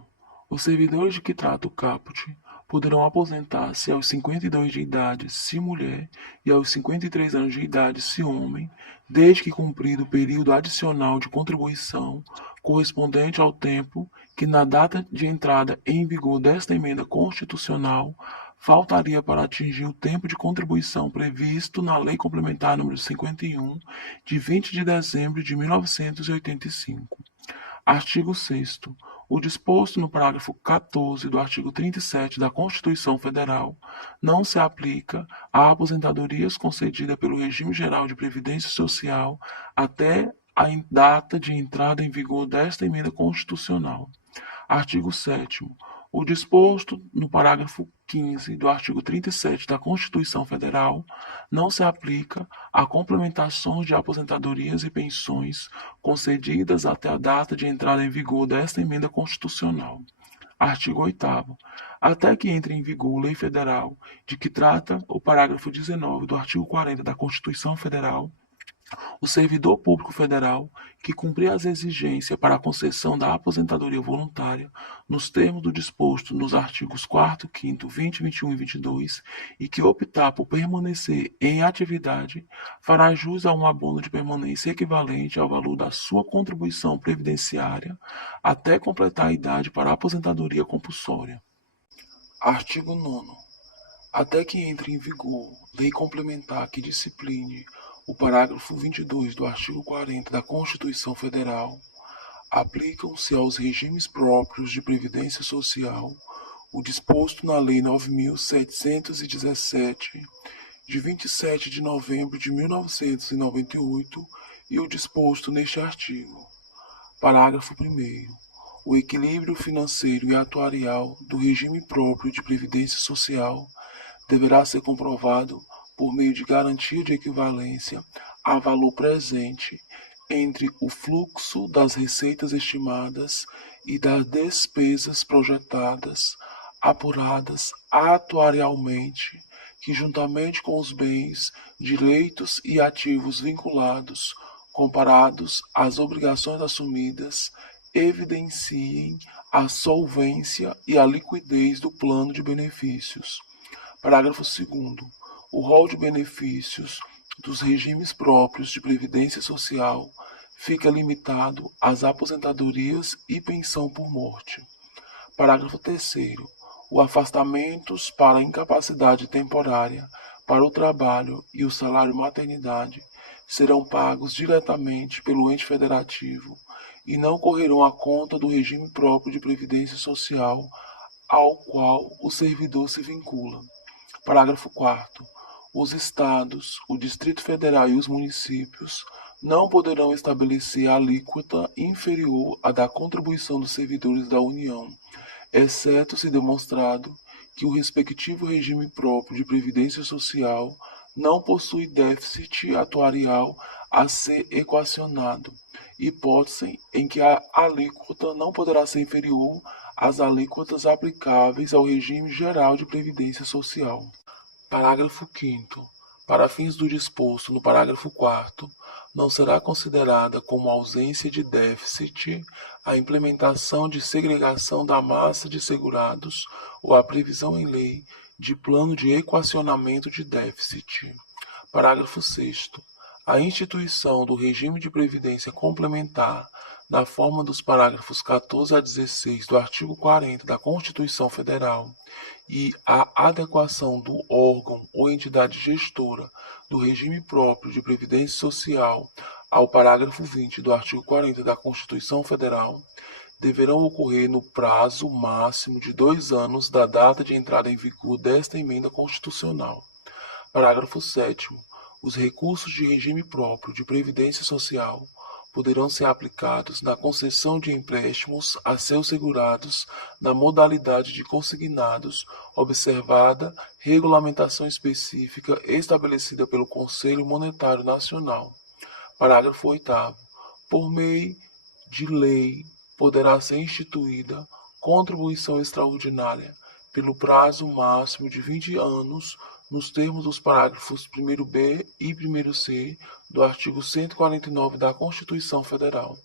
Os servidores de que trata o caput poderão aposentar-se aos 52 de idade, se mulher, e aos 53 anos de idade, se homem, desde que cumprido o período adicional de contribuição correspondente ao tempo que, na data de entrada em vigor desta emenda constitucional, faltaria para atingir o tempo de contribuição previsto na Lei Complementar número 51, de 20 de dezembro de 1985. Artigo 6º. O disposto no parágrafo 14 do artigo 37 da Constituição Federal não se aplica a aposentadorias concedidas pelo Regime Geral de Previdência Social até a data de entrada em vigor desta emenda constitucional. Artigo 7º. O disposto no parágrafo 15 do artigo 37 da Constituição Federal não se aplica a complementações de aposentadorias e pensões concedidas até a data de entrada em vigor desta emenda constitucional. Artigo 8º. Até que entre em vigor lei federal de que trata o parágrafo 19 do artigo 40 da Constituição Federal, o servidor público federal que cumprir as exigências para a concessão da aposentadoria voluntária nos termos do disposto nos artigos 4º, 5º, 20, 21 e 22 e que optar por permanecer em atividade, fará jus a um abono de permanência equivalente ao valor da sua contribuição previdenciária até completar a idade para a aposentadoria compulsória. Artigo 9º. Até que entre em vigor lei complementar que discipline o parágrafo 22 do artigo 40 da Constituição Federal, aplicam-se aos regimes próprios de previdência social o disposto na Lei 9.717, de 27 de novembro de 1998, e o disposto neste artigo. Parágrafo 1º. O equilíbrio financeiro e atuarial do regime próprio de previdência social deverá ser comprovado por meio de garantia de equivalência a valor presente entre o fluxo das receitas estimadas e das despesas projetadas, apuradas atuarialmente, que juntamente com os bens, direitos e ativos vinculados, comparados às obrigações assumidas, evidenciem a solvência e a liquidez do plano de benefícios. Parágrafo 2º. O rol de benefícios dos regimes próprios de previdência social fica limitado às aposentadorias e pensão por morte. Parágrafo 3º. O afastamentos para incapacidade temporária para o trabalho e o salário maternidade serão pagos diretamente pelo ente federativo e não correrão à conta do regime próprio de previdência social ao qual o servidor se vincula. Parágrafo 4º. Os estados, o Distrito Federal e os municípios não poderão estabelecer alíquota inferior à da contribuição dos servidores da União, exceto se demonstrado que o respectivo regime próprio de previdência social não possui déficit atuarial a ser equacionado, hipótese em que a alíquota não poderá ser inferior às alíquotas aplicáveis ao regime geral de previdência social. Parágrafo 5º. Para fins do disposto no parágrafo 4º, não será considerada como ausência de déficit a implementação de segregação da massa de segurados ou a previsão em lei de plano de equacionamento de déficit. Parágrafo 6º. A instituição do regime de previdência complementar na forma dos parágrafos 14 a 16 do artigo 40 da Constituição Federal e a adequação do órgão ou entidade gestora do regime próprio de previdência social ao parágrafo 20 do artigo 40 da Constituição Federal deverão ocorrer no prazo máximo de 2 anos da data de entrada em vigor desta emenda constitucional. Parágrafo 7º. Os recursos de regime próprio de previdência social poderão ser aplicados na concessão de empréstimos a seus segurados na modalidade de consignados, observada regulamentação específica estabelecida pelo Conselho Monetário Nacional. Parágrafo 8º. Por meio de lei, poderá ser instituída contribuição extraordinária pelo prazo máximo de 20 anos nos termos dos parágrafos 1º-B e 1º-C do artigo 149 da Constituição Federal.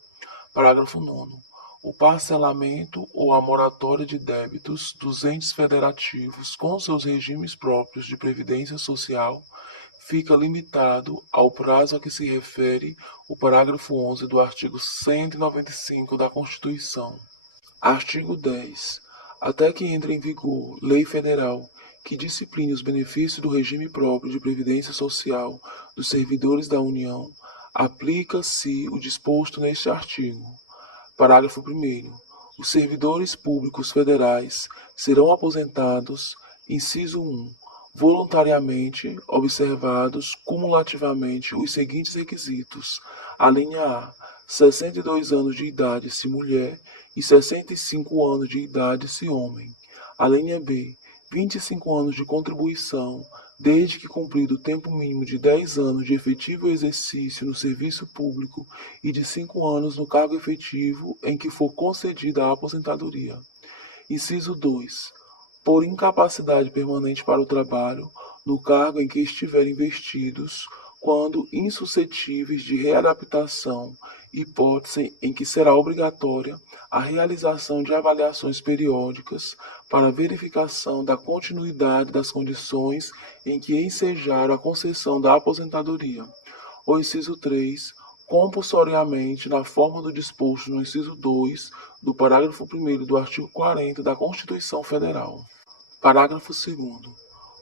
Parágrafo 9º. O parcelamento ou a moratória de débitos dos entes federativos com seus regimes próprios de previdência social fica limitado ao prazo a que se refere o parágrafo 11 do artigo 195 da Constituição. Artigo 10. Até que entre em vigor lei federal que discipline os benefícios do regime próprio de previdência social dos servidores da União, aplica-se o disposto neste artigo. Parágrafo 1º. Os servidores públicos federais serão aposentados, inciso 1, voluntariamente, observados cumulativamente os seguintes requisitos. A linha A. 62 anos de idade se mulher e 65 anos de idade se homem. A linha B, 25 anos de contribuição, desde que cumprido o tempo mínimo de 10 anos de efetivo exercício no serviço público e de 5 anos no cargo efetivo em que for concedida a aposentadoria. Inciso 2. Por incapacidade permanente para o trabalho, no cargo em que estiverem investidos, quando insuscetíveis de readaptação, hipótese em que será obrigatória a realização de avaliações periódicas para verificação da continuidade das condições em que ensejaram a concessão da aposentadoria. O inciso 3, compulsoriamente na forma do disposto no inciso 2 do parágrafo 1º do artigo 40 da Constituição Federal. Parágrafo 2º.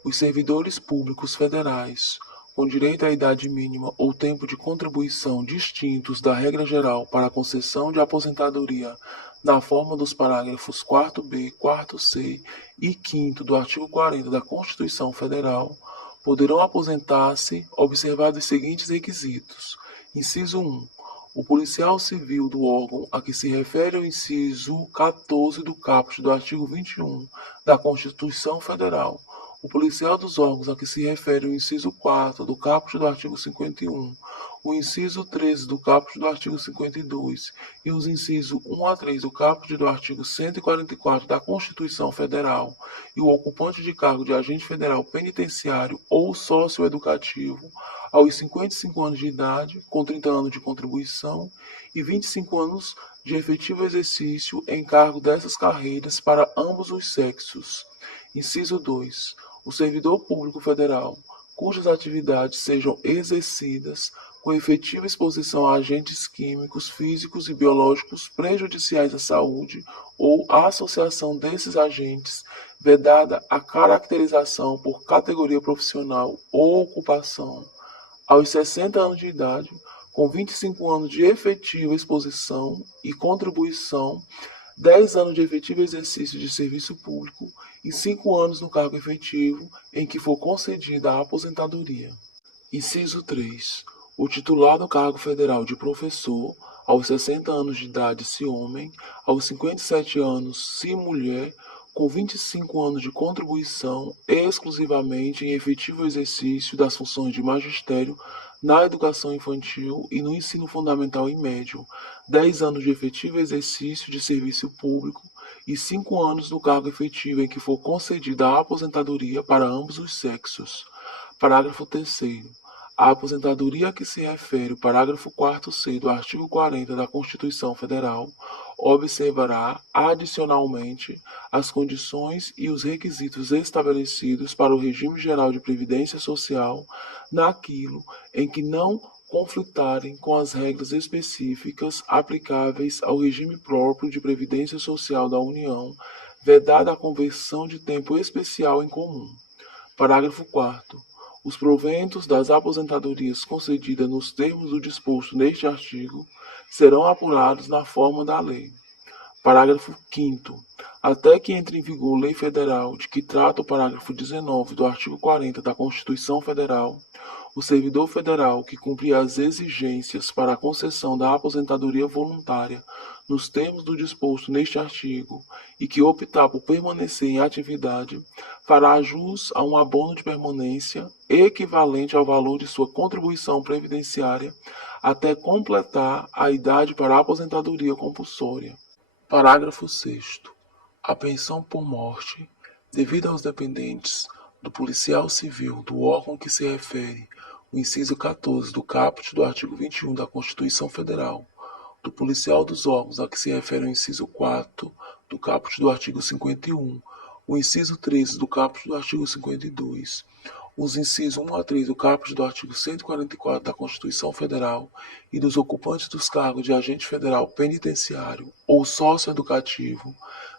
Os servidores públicos federais, com direito à idade mínima ou tempo de contribuição distintos da regra geral para a concessão de aposentadoria na forma dos parágrafos 4b, 4c e 5º do artigo 40 da Constituição Federal, poderão aposentar-se observados os seguintes requisitos. Inciso 1. O policial civil do órgão a que se refere o inciso 14 do caput do artigo 21 da Constituição Federal, o policial dos órgãos a que se refere o inciso 4 do caput do artigo 51, o inciso 13 do caput do artigo 52 e os incisos 1 a 3 do caput do artigo 144 da Constituição Federal e o ocupante de cargo de agente federal penitenciário ou socioeducativo aos 55 anos de idade, com 30 anos de contribuição e 25 anos de efetivo exercício em cargo dessas carreiras para ambos os sexos. Inciso 2. O servidor público federal, cujas atividades sejam exercidas com efetiva exposição a agentes químicos, físicos e biológicos prejudiciais à saúde ou à associação desses agentes, vedada a caracterização por categoria profissional ou ocupação, aos 60 anos de idade, com 25 anos de efetiva exposição e contribuição, 10 anos de efetivo exercício de serviço público e 5 anos no cargo efetivo em que for concedida a aposentadoria. Inciso 3. O titular do cargo federal de professor, aos 60 anos de idade se homem, aos 57 anos se mulher, com 25 anos de contribuição exclusivamente em efetivo exercício das funções de magistério na educação infantil e no ensino fundamental e médio, 10 anos de efetivo exercício de serviço público e 5 anos no cargo efetivo em que for concedida a aposentadoria para ambos os sexos. Parágrafo 3º. A aposentadoria a que se refere o parágrafo 4º do artigo 40 da Constituição Federal observará, adicionalmente, as condições e os requisitos estabelecidos para o regime geral de previdência social naquilo em que não conflitarem com as regras específicas aplicáveis ao regime próprio de previdência social da União, vedada a conversão de tempo especial em comum. Parágrafo 4º. Os proventos das aposentadorias concedidas nos termos do disposto neste artigo serão apurados na forma da lei. Parágrafo 5º. Até que entre em vigor lei federal de que trata o parágrafo 19 do artigo 40 da Constituição Federal, o servidor federal que cumprir as exigências para a concessão da aposentadoria voluntária nos termos do disposto neste artigo e que optar por permanecer em atividade, fará jus a um abono de permanência equivalente ao valor de sua contribuição previdenciária até completar a idade para a aposentadoria compulsória. Parágrafo 6º. A pensão por morte, devida aos dependentes do policial civil do órgão que se refere o inciso 14 do caput do artigo 21 da Constituição Federal, do policial dos órgãos a que se refere o inciso 4 do caput do artigo 51, o inciso 13 do caput do artigo 52, os incisos 1 a 3 do caput do artigo 144 da Constituição Federal e dos ocupantes dos cargos de agente federal penitenciário ou socioeducativo,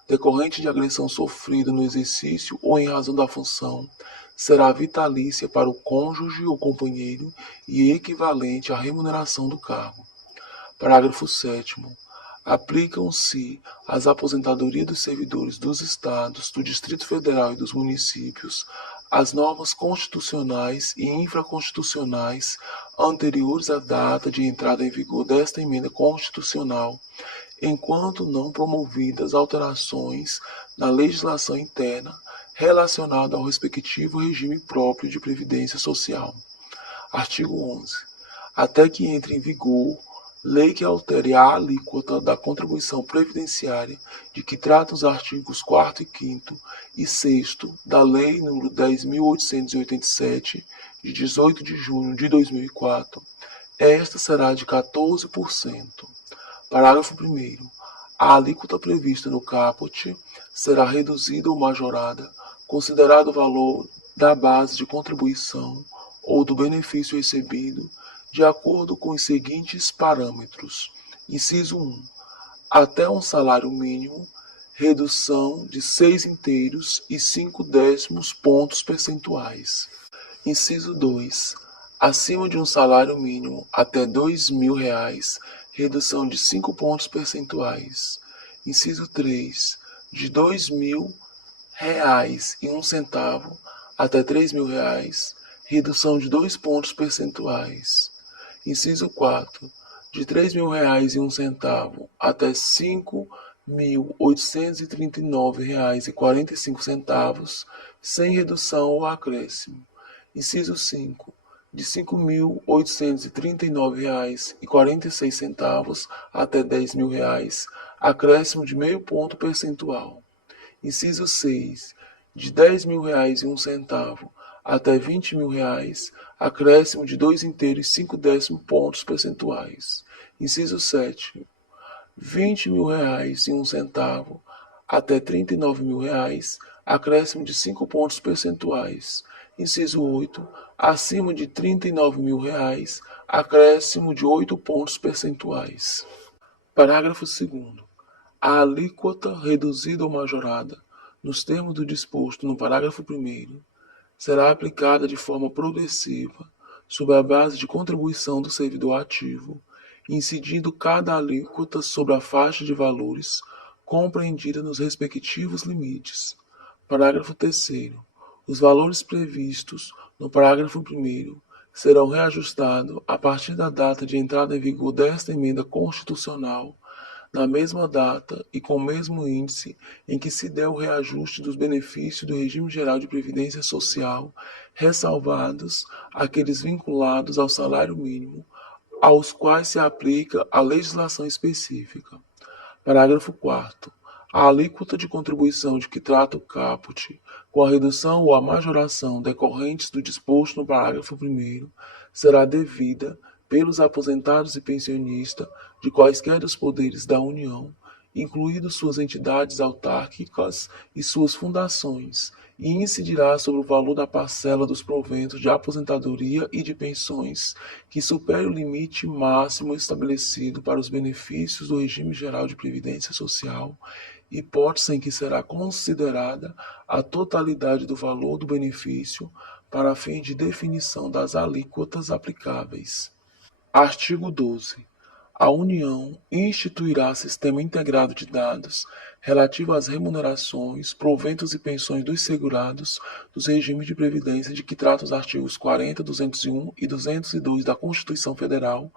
decorrente de agressão sofrida no exercício ou em razão da função, será vitalícia para o cônjuge ou companheiro e equivalente à remuneração do cargo. Parágrafo 7º. Aplicam-se às aposentadorias dos servidores dos Estados, do Distrito Federal e dos municípios as normas constitucionais e infraconstitucionais anteriores à data de entrada em vigor desta emenda constitucional, enquanto não promovidas alterações na legislação interna relacionada ao respectivo regime próprio de previdência social. Artigo 11. Até que entre em vigor lei que altere a alíquota da contribuição previdenciária de que tratam os artigos 4º e 5º e 6º da Lei nº 10.887, de 18 de junho de 2004, esta será de 14%. Parágrafo 1º. A alíquota prevista no caput será reduzida ou majorada, considerado o valor da base de contribuição ou do benefício recebido, de acordo com os seguintes parâmetros. Inciso 1. Até um salário mínimo, redução de 6,5 pontos percentuais. Inciso 2. Acima de um salário mínimo até R$ 2.000, redução de 5 pontos percentuais. Inciso 3. De R$ 2.000,01 até R$ 3.000, redução de 2 pontos percentuais. Inciso 4. De R$ 3.000,01 até R$ 5.839,45, sem redução ou acréscimo. Inciso 5. De R$ 5.839,46 até R$ 10.000, acréscimo de meio ponto percentual. Inciso 6. De R$ 10.000,01 até R$ 20.000, acréscimo de 2,5 pontos percentuais. Inciso 7. R$ 20.001 até R$ 39.000, acréscimo de 5 pontos percentuais. Inciso 8. Acima de R$ 39.000, acréscimo de 8 pontos percentuais. Parágrafo 2º. A alíquota reduzida ou majorada, nos termos do disposto no parágrafo 1º, será aplicada de forma progressiva, sob a base de contribuição do servidor ativo, incidindo cada alíquota sobre a faixa de valores compreendida nos respectivos limites. Parágrafo 3º. Os valores previstos no parágrafo 1º serão reajustados a partir da data de entrada em vigor desta emenda constitucional, na mesma data e com o mesmo índice em que se der o reajuste dos benefícios do regime geral de previdência social, ressalvados aqueles vinculados ao salário mínimo, aos quais se aplica a legislação específica. Parágrafo 4º. A alíquota de contribuição de que trata o caput, com a redução ou a majoração decorrentes do disposto no parágrafo 1º, será devida pelos aposentados e pensionistas de quaisquer dos poderes da União, incluídos suas entidades autárquicas e suas fundações, e incidirá sobre o valor da parcela dos proventos de aposentadoria e de pensões que supere o limite máximo estabelecido para os benefícios do regime geral de previdência social, hipótese em que será considerada a totalidade do valor do benefício para fim de definição das alíquotas aplicáveis. Artigo 12. A União instituirá sistema integrado de dados relativo às remunerações, proventos e pensões dos segurados dos regimes de previdência de que tratam os artigos 40, 201 e 202 da Constituição Federal,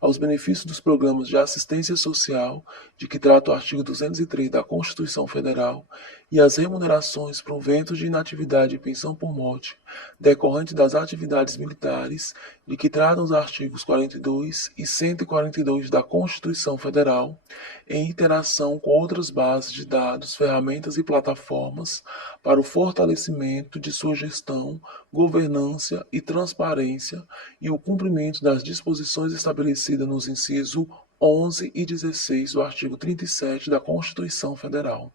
aos benefícios dos programas de assistência social de que trata o artigo 203 da Constituição Federal e às remunerações, proventos de inatividade e pensão por morte decorrente das atividades militares de que tratam os artigos 42 e 142 da Constituição Federal, em interação com outras bases de dados, ferramentas e plataformas para o fortalecimento de sua gestão, governança e transparência e o cumprimento das disposições estabelecidas nos incisos 11 e 16 do artigo 37 da Constituição Federal.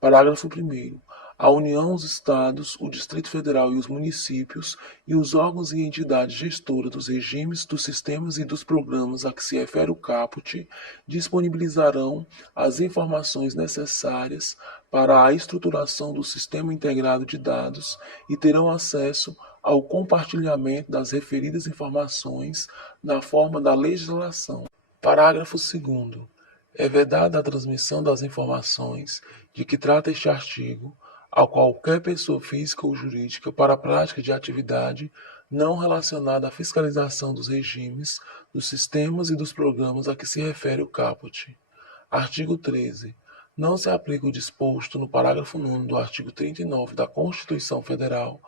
Parágrafo 1º. A União, os Estados, o Distrito Federal e os municípios e os órgãos e entidades gestoras dos regimes, dos sistemas e dos programas a que se refere o caput disponibilizarão as informações necessárias para a estruturação do sistema integrado de dados e terão acesso ao compartilhamento das referidas informações na forma da legislação. Parágrafo 2º. É vedada a transmissão das informações de que trata este artigo a qualquer pessoa física ou jurídica para a prática de atividade não relacionada à fiscalização dos regimes, dos sistemas e dos programas a que se refere o caput. Artigo 13. Não se aplica o disposto no parágrafo 9º do artigo 39 da Constituição Federal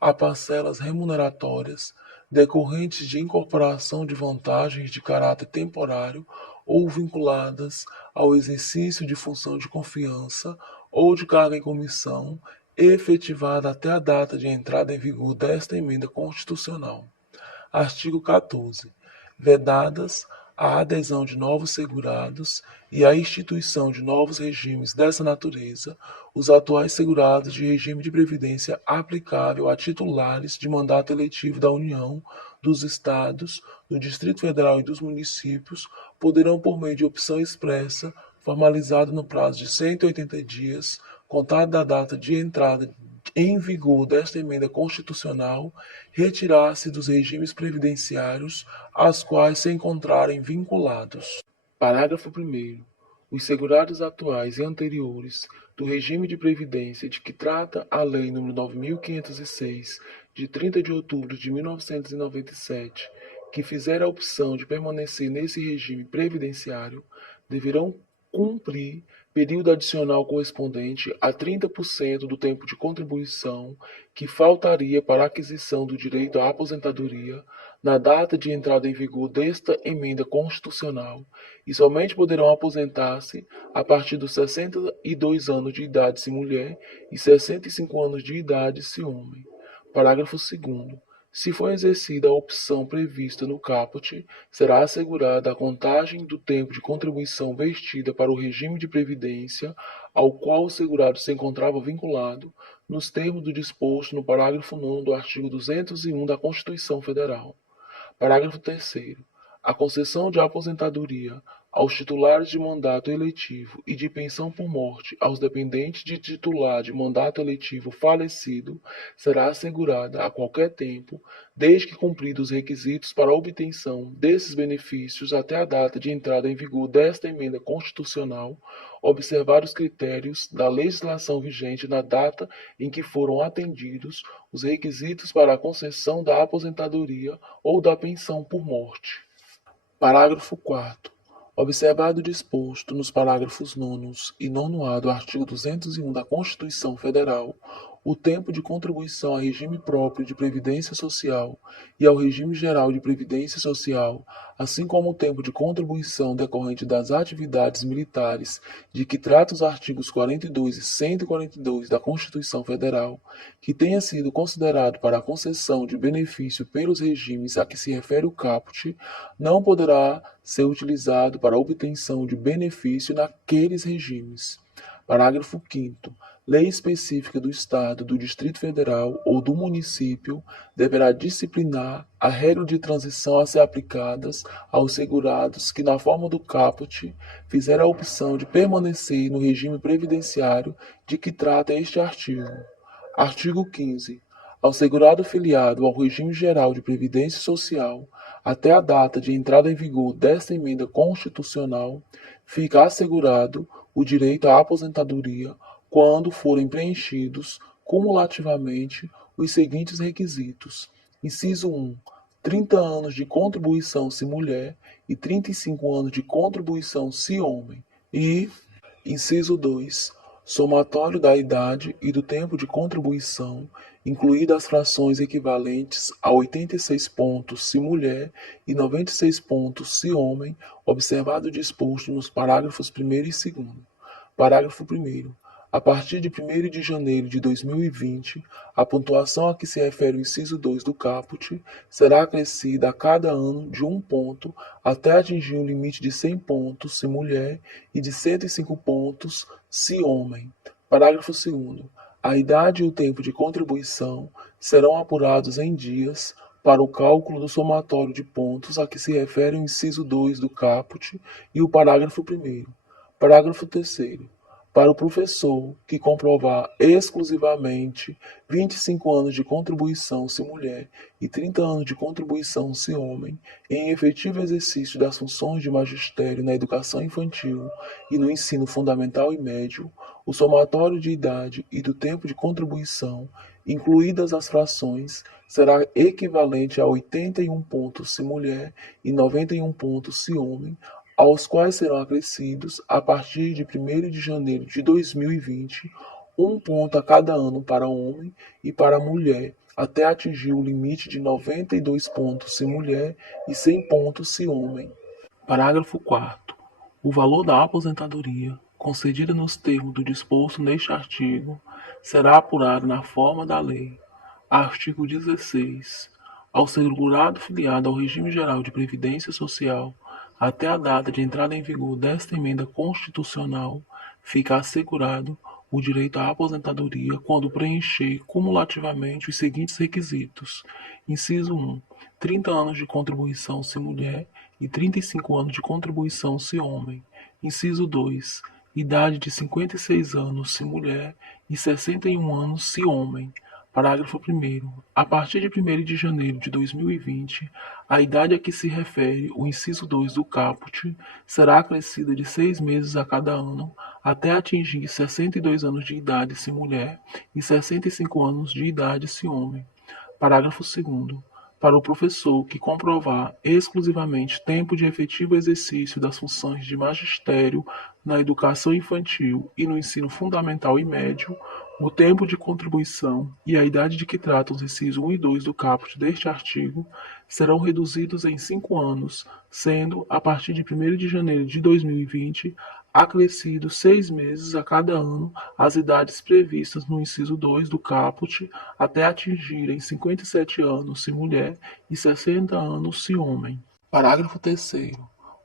a parcelas remuneratórias decorrentes de incorporação de vantagens de caráter temporário ou vinculadas ao exercício de função de confiança ou de carga em comissão efetivada até a data de entrada em vigor desta emenda constitucional. Artigo 14. Vedadas a adesão de novos segurados e a instituição de novos regimes dessa natureza, os atuais segurados de regime de previdência aplicável a titulares de mandato eletivo da União, dos Estados, do Distrito Federal e dos municípios poderão, por meio de opção expressa, formalizada no prazo de 180 dias, contado da data de entrada em vigor desta emenda constitucional, retirar-se dos regimes previdenciários aos quais se encontrarem vinculados. Parágrafo 1º. Os segurados atuais e anteriores do regime de previdência de que trata a Lei nº 9.506, de 30 de outubro de 1997, que fizer a opção de permanecer nesse regime previdenciário, deverão cumprir período adicional correspondente a 30% do tempo de contribuição que faltaria para a aquisição do direito à aposentadoria na data de entrada em vigor desta emenda constitucional e somente poderão aposentar-se a partir dos 62 anos de idade se mulher e 65 anos de idade se homem. Parágrafo 2º. Se for exercida a opção prevista no caput, será assegurada a contagem do tempo de contribuição vestida para o regime de previdência ao qual o segurado se encontrava vinculado, nos termos do disposto no parágrafo 9º do artigo 201 da Constituição Federal. Parágrafo 3º. A concessão de aposentadoria aos titulares de mandato eletivo e de pensão por morte aos dependentes de titular de mandato eletivo falecido será assegurada a qualquer tempo, desde que cumpridos os requisitos para a obtenção desses benefícios até a data de entrada em vigor desta emenda constitucional, observar os critérios da legislação vigente na data em que foram atendidos os requisitos para a concessão da aposentadoria ou da pensão por morte. Parágrafo 4º. Observado o disposto nos parágrafos 9º e 9º-A do artigo 201 da Constituição Federal, o tempo de contribuição ao regime próprio de previdência social e ao regime geral de previdência social, assim como o tempo de contribuição decorrente das atividades militares de que tratam os artigos 42 e 142 da Constituição Federal, que tenha sido considerado para a concessão de benefício pelos regimes a que se refere o caput, não poderá ser utilizado para a obtenção de benefício naqueles regimes. Parágrafo 5º. Lei específica do Estado, do Distrito Federal ou do município deverá disciplinar a regra de transição a ser aplicadas aos segurados que, na forma do caput, fizeram a opção de permanecer no regime previdenciário de que trata este artigo. Artigo 15. Ao segurado filiado ao regime geral de previdência social, até a data de entrada em vigor desta emenda constitucional, fica assegurado o direito à aposentadoria quando forem preenchidos cumulativamente os seguintes requisitos. Inciso 1. 30 anos de contribuição se mulher e 35 anos de contribuição se homem. E, inciso 2. Somatório da idade e do tempo de contribuição, incluídas as frações equivalentes a 86 pontos se mulher e 96 pontos se homem, observado o disposto nos parágrafos 1º e 2º. Parágrafo 1º. A partir de 1º de janeiro de 2020, a pontuação a que se refere o inciso 2 do caput será acrescida a cada ano de 1 ponto até atingir um limite de 100 pontos se mulher e de 105 pontos se homem. Parágrafo 2º. A idade e o tempo de contribuição serão apurados em dias para o cálculo do somatório de pontos a que se refere o inciso 2 do caput e o parágrafo 1º. Parágrafo 3º. Para o professor que comprovar exclusivamente 25 anos de contribuição se mulher e 30 anos de contribuição se homem, em efetivo exercício das funções de magistério na educação infantil e no ensino fundamental e médio, o somatório de idade e do tempo de contribuição incluídas as frações, será equivalente a 81 pontos se mulher e 91 pontos se homem, aos quais serão acrescidos, a partir de 1º de janeiro de 2020, um ponto a cada ano para homem e para mulher, até atingir o limite de 92 pontos se mulher e 100 pontos se homem. Parágrafo 4º. O valor da aposentadoria, concedida nos termos do disposto neste artigo, será apurado na forma da lei. Artigo 16. Ao segurado filiado ao regime geral de previdência social, até a data de entrada em vigor desta emenda constitucional, fica assegurado o direito à aposentadoria quando preencher cumulativamente os seguintes requisitos: inciso 1, 30 anos de contribuição se mulher e 35 anos de contribuição se homem. Inciso 2, idade de 56 anos se mulher e 61 anos se homem. Parágrafo 1º. A partir de 1º de janeiro de 2020, a idade a que se refere o inciso 2 do caput será acrescida de 6 meses a cada ano, até atingir 62 anos de idade se mulher e 65 anos de idade se homem. Parágrafo 2º. Para o professor que comprovar exclusivamente tempo de efetivo exercício das funções de magistério na educação infantil e no ensino fundamental e médio, o tempo de contribuição e a idade de que tratam os incisos 1 e 2 do caput deste artigo serão reduzidos em 5 anos, sendo, a partir de 1º de janeiro de 2020, acrescidos 6 meses a cada ano as idades previstas no inciso 2 do caput até atingirem 57 anos se mulher e 60 anos se homem. Parágrafo 3º.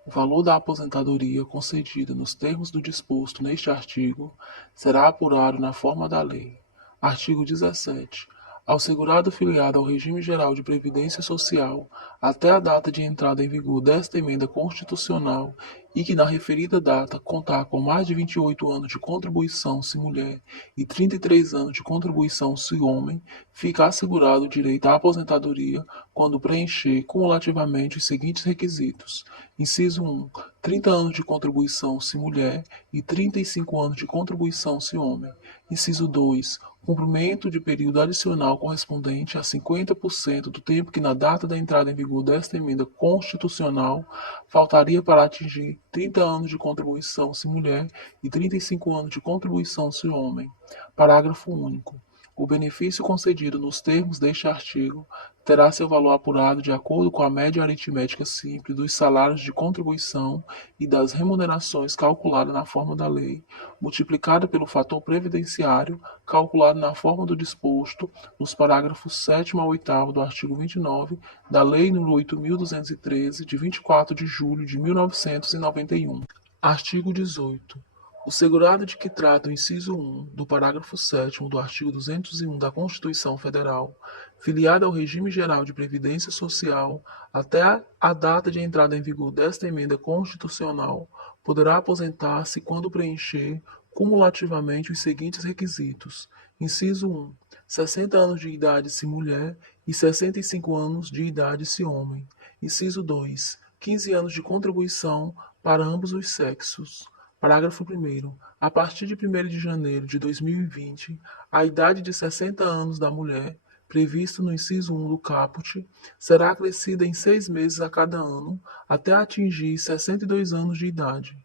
O valor da aposentadoria concedida nos termos do disposto neste artigo será apurado na forma da lei. Artigo 17. Ao segurado filiado ao regime geral de previdência social até a data de entrada em vigor desta emenda constitucional e que na referida data contar com mais de 28 anos de contribuição se mulher e 33 anos de contribuição se homem, fica assegurado o direito à aposentadoria quando preencher cumulativamente os seguintes requisitos: inciso 1, 30 anos de contribuição se mulher e 35 anos de contribuição se homem. Inciso 2, cumprimento de período adicional correspondente a 50% do tempo que na data da entrada em vigor desta emenda constitucional faltaria para atingir 30 anos de contribuição se mulher e 35 anos de contribuição se homem. Parágrafo único. O benefício concedido nos termos deste artigo terá seu valor apurado de acordo com a média aritmética simples dos salários de contribuição e das remunerações calculada na forma da lei, multiplicada pelo fator previdenciário, calculado na forma do disposto nos parágrafos 7º ao 8º do artigo 29 da Lei nº 8.213, de 24 de julho de 1991. Artigo 18. O segurado de que trata o inciso 1 do parágrafo 7º do artigo 201 da Constituição Federal, filiado ao regime geral de previdência social até a data de entrada em vigor desta emenda constitucional, poderá aposentar-se quando preencher cumulativamente os seguintes requisitos: inciso 1, 60 anos de idade se mulher e 65 anos de idade se homem. Inciso 2, 15 anos de contribuição para ambos os sexos. Parágrafo 1º. A partir de 1º de janeiro de 2020, a idade de 60 anos da mulher, prevista no inciso 1 do caput, será acrescida em 6 meses a cada ano, até atingir 62 anos de idade.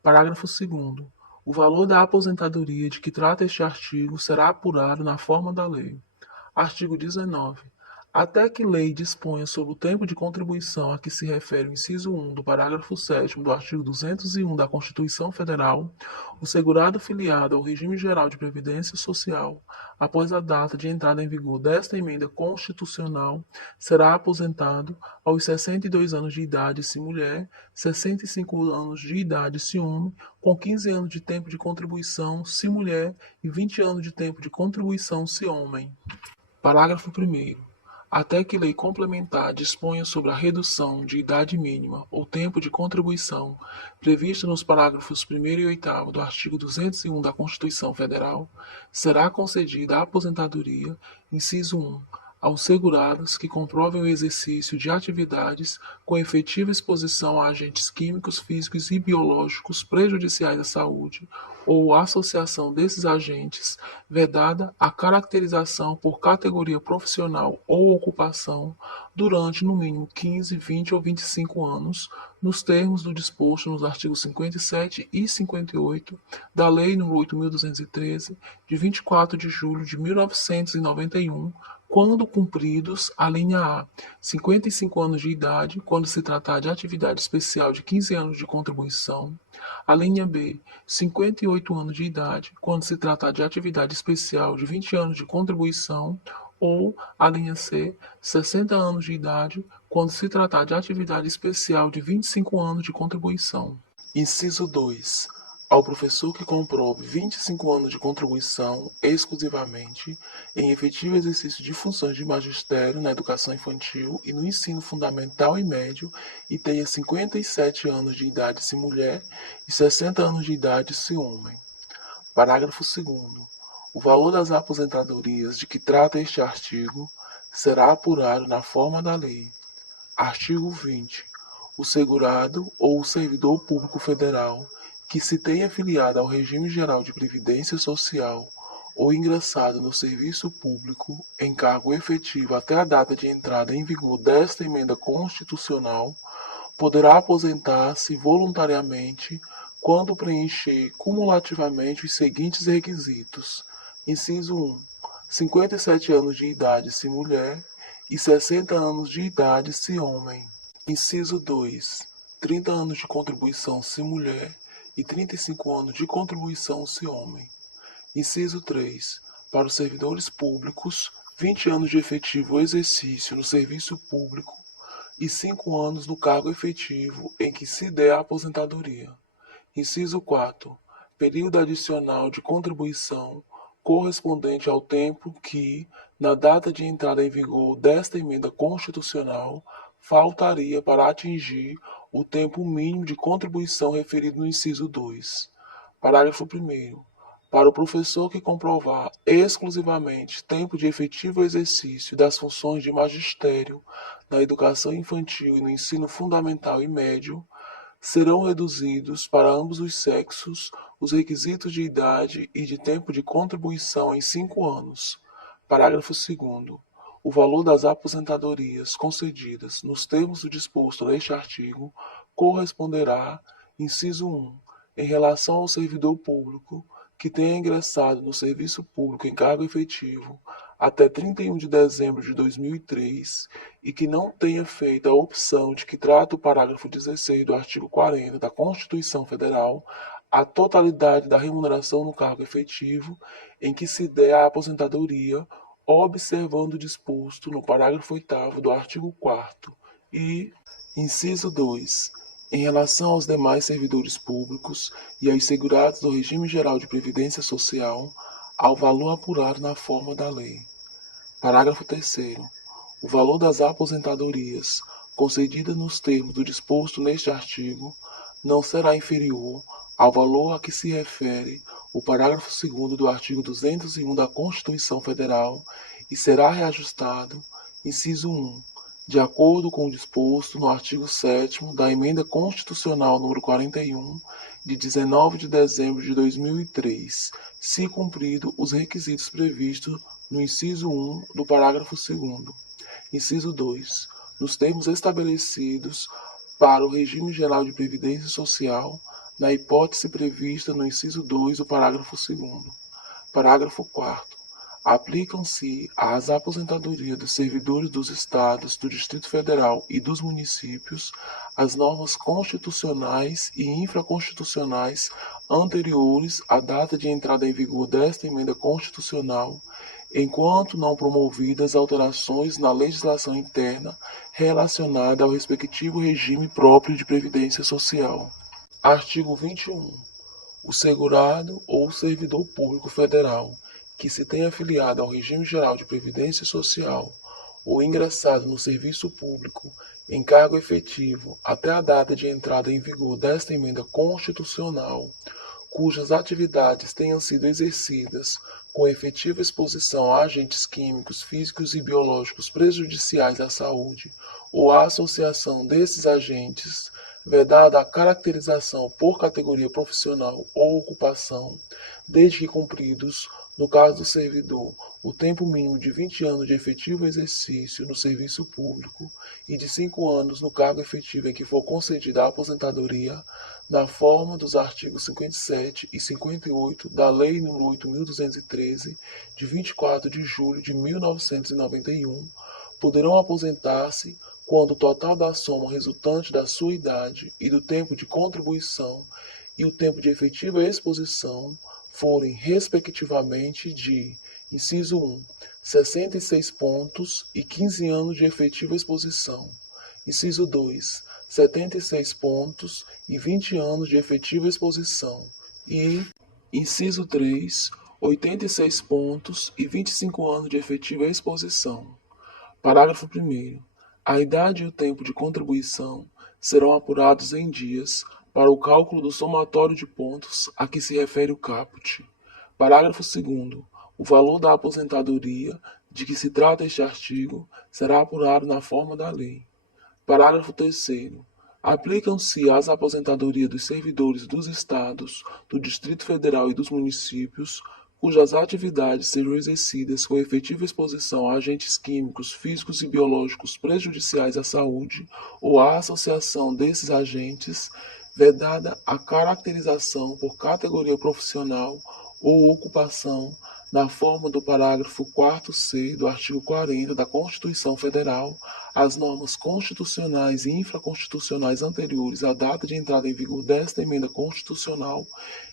Parágrafo 2º. O valor da aposentadoria de que trata este artigo será apurado na forma da lei. Artigo 19. Até que lei disponha sobre o tempo de contribuição a que se refere o inciso 1 do parágrafo 7º do artigo 201 da Constituição Federal, o segurado filiado ao regime geral de previdência social, após a data de entrada em vigor desta emenda constitucional, será aposentado aos 62 anos de idade se mulher, 65 anos de idade se homem, com 15 anos de tempo de contribuição se mulher e 20 anos de tempo de contribuição se homem. Parágrafo 1º. Até que lei complementar disponha sobre a redução de idade mínima ou tempo de contribuição prevista nos parágrafos 1º e 8º do artigo 201 da Constituição Federal, será concedida a aposentadoria, inciso 1, aos segurados que comprovem o exercício de atividades com efetiva exposição a agentes químicos, físicos e biológicos prejudiciais à saúde ou associação desses agentes, vedada a caracterização por categoria profissional ou ocupação durante no mínimo 15, 20 ou 25 anos, nos termos do disposto nos artigos 57 e 58 da Lei nº 8.213, de 24 de julho de 1991, quando cumpridos a linha A, 55 anos de idade, quando se tratar de atividade especial de 15 anos de contribuição, a linha B, 58 anos de idade, quando se tratar de atividade especial de 20 anos de contribuição, ou a linha C, 60 anos de idade, quando se tratar de atividade especial de 25 anos de contribuição. Inciso 2. Ao professor que comprove 25 anos de contribuição exclusivamente em efetivo exercício de funções de magistério na educação infantil e no ensino fundamental e médio e tenha 57 anos de idade se mulher e 60 anos de idade se homem. Parágrafo 2º. O valor das aposentadorias de que trata este artigo será apurado na forma da lei. Artigo 20. O segurado ou o servidor público federal que se tenha afiliado ao regime geral de previdência social ou ingressado no serviço público em cargo efetivo até a data de entrada em vigor desta emenda constitucional poderá aposentar-se voluntariamente quando preencher cumulativamente os seguintes requisitos. Inciso 1. 57 anos de idade se mulher e 60 anos de idade se homem. Inciso 2. 30 anos de contribuição se mulher e 35 anos de contribuição se homem. Inciso 3. Para os servidores públicos, 20 anos de efetivo exercício no serviço público e 5 anos no cargo efetivo em que se der a aposentadoria. Inciso 4. Período adicional de contribuição correspondente ao tempo que, na data de entrada em vigor desta emenda constitucional, faltaria para atingir o tempo mínimo de contribuição referido no inciso 2. Parágrafo 1º. Para o professor que comprovar exclusivamente tempo de efetivo exercício das funções de magistério na educação infantil e no ensino fundamental e médio, serão reduzidos para ambos os sexos os requisitos de idade e de tempo de contribuição em 5 anos. Parágrafo 2º. O valor das aposentadorias concedidas nos termos do disposto neste artigo corresponderá, inciso 1, em relação ao servidor público que tenha ingressado no serviço público em cargo efetivo até 31 de dezembro de 2003 e que não tenha feito a opção de que trata o parágrafo 16 do artigo 40 da Constituição Federal, a totalidade da remuneração no cargo efetivo em que se der a aposentadoria, observando o disposto no parágrafo 8º do artigo 4º e, inciso 2, em relação aos demais servidores públicos e aos segurados do regime geral de previdência social, ao valor apurado na forma da lei. Parágrafo 3º. O valor das aposentadorias concedidas nos termos do disposto neste artigo não será inferior ao valor a que se refere o parágrafo 2º do artigo 201 da Constituição Federal e será reajustado, inciso 1, de acordo com o disposto no artigo 7º da Emenda Constitucional nº 41, de 19 de dezembro de 2003, se cumprido os requisitos previstos no inciso 1 do parágrafo 2º. Inciso 2. Nos termos estabelecidos para o regime geral de previdência social, na hipótese prevista no inciso 2 do parágrafo 2º. Parágrafo 4º. Aplicam-se às aposentadorias dos servidores dos Estados, do Distrito Federal e dos municípios as normas constitucionais e infraconstitucionais anteriores à data de entrada em vigor desta emenda constitucional, enquanto não promovidas alterações na legislação interna relacionada ao respectivo regime próprio de previdência social. Artigo 21. O segurado ou servidor público federal que se tenha afiliado ao regime geral de previdência social ou ingressado no serviço público em cargo efetivo até a data de entrada em vigor desta emenda constitucional, cujas atividades tenham sido exercidas com efetiva exposição a agentes químicos, físicos e biológicos prejudiciais à saúde, ou a associação desses agentes, vedada a caracterização por categoria profissional ou ocupação, desde que cumpridos, no caso do servidor, o tempo mínimo de 20 anos de efetivo exercício no serviço público e de 5 anos no cargo efetivo em que for concedida a aposentadoria, na forma dos artigos 57 e 58 da Lei nº 8.213, de 24 de julho de 1991, poderão aposentar-se quando o total da soma resultante da sua idade e do tempo de contribuição e o tempo de efetiva exposição forem, respectivamente, de: inciso 1, 66 pontos e 15 anos de efetiva exposição; inciso 2, 76 pontos e 20 anos de efetiva exposição; e, inciso 3, 86 pontos e 25 anos de efetiva exposição. Parágrafo 1º. A idade e o tempo de contribuição serão apurados em dias para o cálculo do somatório de pontos a que se refere o caput. Parágrafo 2º. O valor da aposentadoria de que se trata este artigo será apurado na forma da lei. Parágrafo 3º. Aplicam-se às aposentadorias dos servidores dos Estados, do Distrito Federal e dos municípios, cujas atividades sejam exercidas com efetiva exposição a agentes químicos, físicos e biológicos prejudiciais à saúde, ou à associação desses agentes, vedada a caracterização por categoria profissional ou ocupação, na forma do parágrafo 4º do artigo 40 da Constituição Federal, as normas constitucionais e infraconstitucionais anteriores à data de entrada em vigor desta emenda constitucional,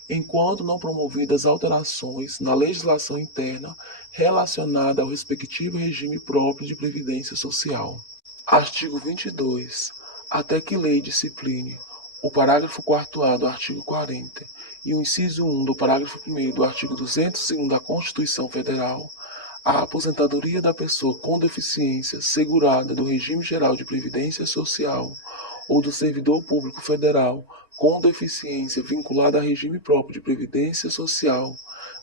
enquanto não promovidas alterações na legislação interna relacionada ao respectivo regime próprio de previdência social. Artigo 22. Até que lei discipline o parágrafo 4º do artigo 40 e o inciso 1 do parágrafo 1º do artigo 202 da Constituição Federal, a aposentadoria da pessoa com deficiência segurada do regime geral de previdência social ou do servidor público federal com deficiência vinculada a regime próprio de previdência social,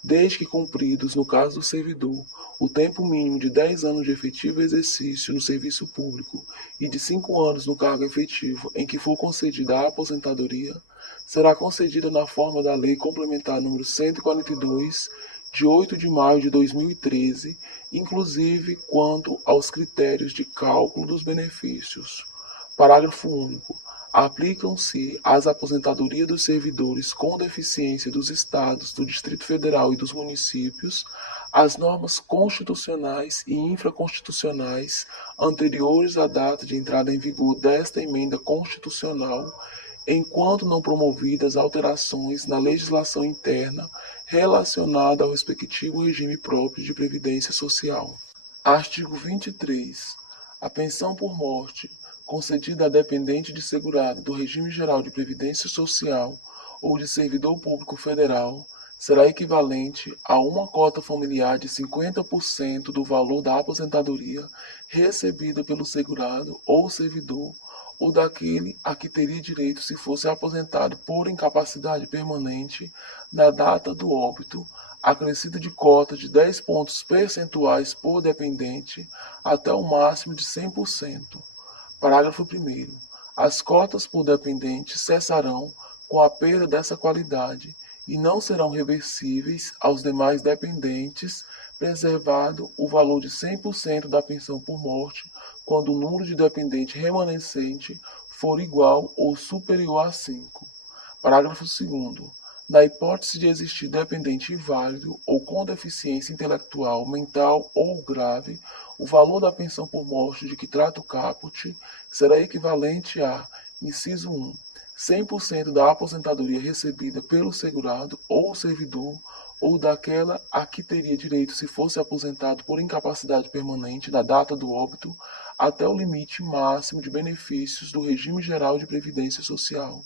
desde que cumpridos, no caso do servidor, o tempo mínimo de 10 anos de efetivo exercício no serviço público e de 5 anos no cargo efetivo em que for concedida a aposentadoria, será concedida na forma da Lei Complementar número 142, de 8 de maio de 2013, inclusive quanto aos critérios de cálculo dos benefícios. Parágrafo único. Aplicam-se às aposentadorias dos servidores com deficiência dos Estados, do Distrito Federal e dos municípios as normas constitucionais e infraconstitucionais anteriores à data de entrada em vigor desta emenda constitucional, enquanto não promovidas alterações na legislação interna relacionada ao respectivo regime próprio de previdência social. Artigo 23. A pensão por morte concedida a dependente de segurado do regime geral de previdência social ou de servidor público federal será equivalente a uma cota familiar de 50% do valor da aposentadoria recebida pelo segurado ou servidor ou daquele a que teria direito se fosse aposentado por incapacidade permanente na data do óbito, acrescido de cota de 10 pontos percentuais por dependente até o máximo de 100%. Parágrafo 1º. As cotas por dependente cessarão com a perda dessa qualidade e não serão reversíveis aos demais dependentes, preservado o valor de 100% da pensão por morte quando o número de dependente remanescente for igual ou superior a 5. Parágrafo 2º. Na hipótese de existir dependente inválido ou com deficiência intelectual, mental ou grave, o valor da pensão por morte de que trata o caput será equivalente a: inciso 1, 100% da aposentadoria recebida pelo segurado ou servidor ou daquela a que teria direito se fosse aposentado por incapacidade permanente na data do óbito, até o limite máximo de benefícios do regime geral de previdência social.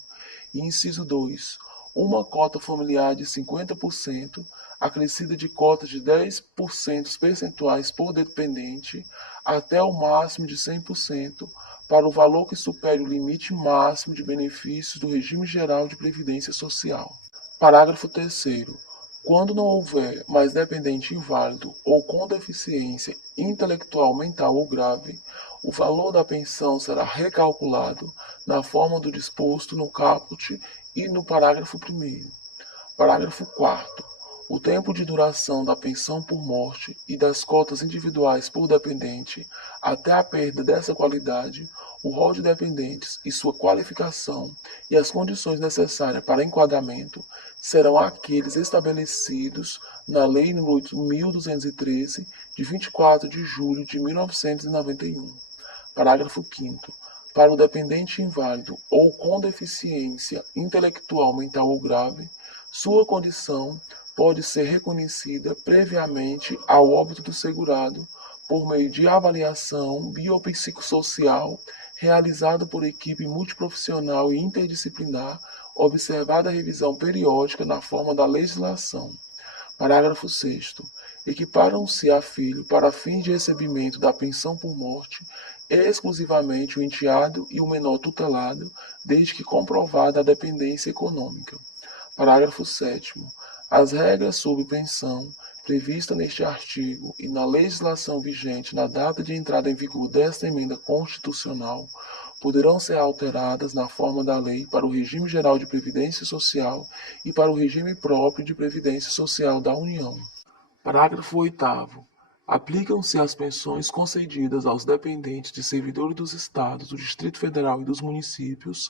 E inciso 2, uma cota familiar de 50%, acrescida de cotas de 10% percentuais por dependente, até o máximo de 100%, para o valor que supere o limite máximo de benefícios do regime geral de previdência social. Parágrafo 3º. Quando não houver mais dependente inválido ou com deficiência intelectual, mental ou grave, o valor da pensão será recalculado na forma do disposto no caput e no parágrafo 1º. Parágrafo 4º. O tempo de duração da pensão por morte e das cotas individuais por dependente, até a perda dessa qualidade, o rol de dependentes e sua qualificação e as condições necessárias para enquadramento serão aqueles estabelecidos na Lei nº 8.213, de 24 de julho de 1991. Parágrafo 5º. Para o dependente inválido ou com deficiência intelectual, mental ou grave, sua condição pode ser reconhecida previamente ao óbito do segurado por meio de avaliação biopsicossocial realizada por equipe multiprofissional e interdisciplinar, observada a revisão periódica na forma da legislação. Parágrafo 6º. Equiparam-se a filho para fins de recebimento da pensão por morte exclusivamente o enteado e o menor tutelado, desde que comprovada a dependência econômica. Parágrafo 7º. As regras sobre pensão previstas neste artigo e na legislação vigente na data de entrada em vigor desta emenda constitucional poderão ser alteradas na forma da lei para o regime geral de previdência social e para o regime próprio de previdência social da União. Parágrafo 8º. Aplicam-se às pensões concedidas aos dependentes de servidores dos Estados, do Distrito Federal e dos municípios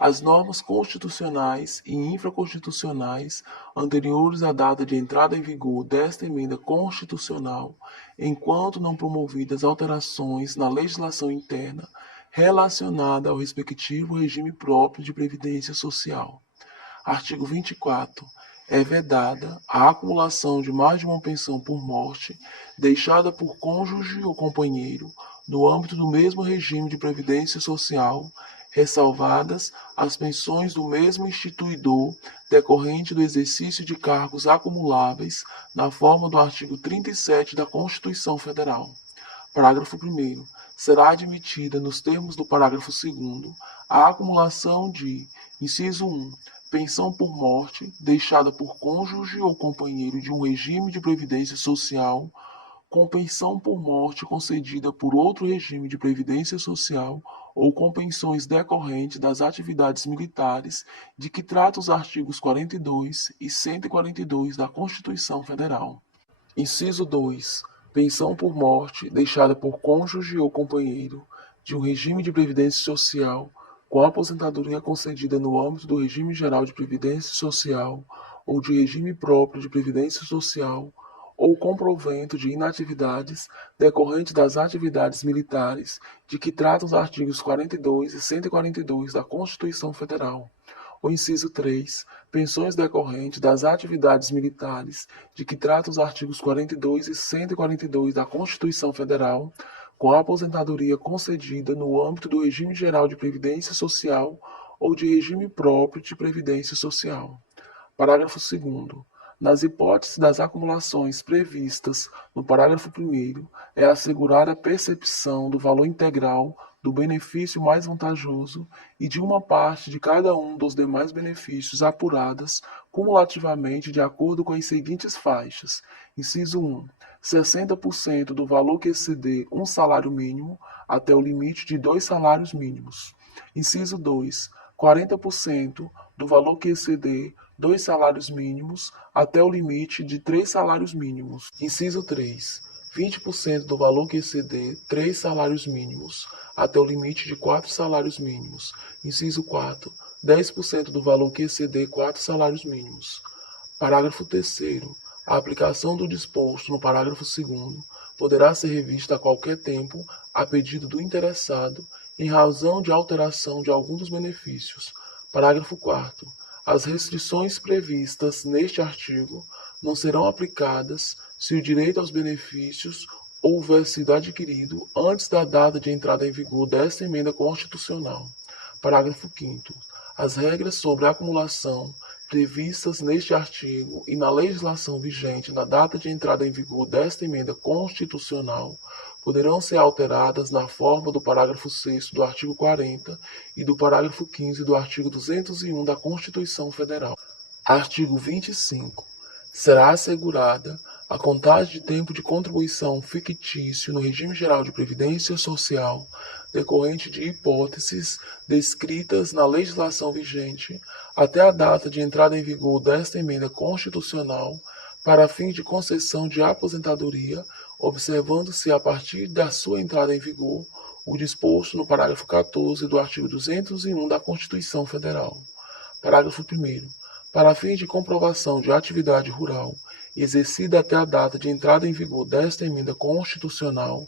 as normas constitucionais e infraconstitucionais anteriores à data de entrada em vigor desta emenda constitucional, enquanto não promovidas alterações na legislação interna relacionada ao respectivo regime próprio de previdência social. Artigo 24. É vedada a acumulação de mais de uma pensão por morte deixada por cônjuge ou companheiro no âmbito do mesmo regime de previdência social, ressalvadas as pensões do mesmo instituidor decorrente do exercício de cargos acumuláveis na forma do artigo 37 da Constituição Federal. Parágrafo 1º. Será admitida, nos termos do parágrafo 2º, a acumulação de, inciso 1, pensão por morte deixada por cônjuge ou companheiro de um regime de previdência social, com pensão por morte concedida por outro regime de previdência social ou com pensões decorrentes das atividades militares de que tratam os artigos 42 e 142 da Constituição Federal. Inciso 2. Pensão por morte deixada por cônjuge ou companheiro de um regime de previdência social com aposentadoria concedida no âmbito do regime geral de previdência social ou de regime próprio de previdência social ou com provento de inatividades decorrentes das atividades militares de que tratam os artigos 42 e 142 da Constituição Federal. O inciso 3. Pensões decorrentes das atividades militares de que tratam os artigos 42 e 142 da Constituição Federal, com a aposentadoria concedida no âmbito do regime geral de previdência social ou de regime próprio de previdência social. Parágrafo 2º. Nas hipóteses das acumulações previstas no parágrafo 1º, é assegurada a percepção do valor integral do benefício mais vantajoso e de uma parte de cada um dos demais benefícios apuradas cumulativamente de acordo com as seguintes faixas. Inciso 1. 60% do valor que exceder um salário mínimo até o limite de 2 salários mínimos. Inciso 2. 40% do valor que exceder 2 salários mínimos até o limite de 3 salários mínimos. Inciso 3. 20% do valor que exceder 3 salários mínimos até o limite de 4 salários mínimos. Inciso 4. 10% do valor que exceder 4 salários mínimos. Parágrafo 3º. A aplicação do disposto no parágrafo 2º poderá ser revista a qualquer tempo a pedido do interessado em razão de alteração de algum dos benefícios. Parágrafo 4º. As restrições previstas neste artigo não serão aplicadas se o direito aos benefícios houver sido adquirido antes da data de entrada em vigor desta emenda constitucional. Parágrafo 5º. As regras sobre a acumulação previstas neste artigo e na legislação vigente na data de entrada em vigor desta emenda constitucional poderão ser alteradas na forma do parágrafo 6º do artigo 40 e do parágrafo 15 do artigo 201 da Constituição Federal. Artigo 25. Será assegurada a contagem de tempo de contribuição fictício no regime geral de previdência social decorrente de hipóteses descritas na legislação vigente até a data de entrada em vigor desta emenda constitucional para fins de concessão de aposentadoria, observando-se a partir da sua entrada em vigor o disposto no parágrafo 14 do artigo 201 da Constituição Federal. Parágrafo 1º. Para fins de comprovação de atividade rural exercida até a data de entrada em vigor desta emenda constitucional,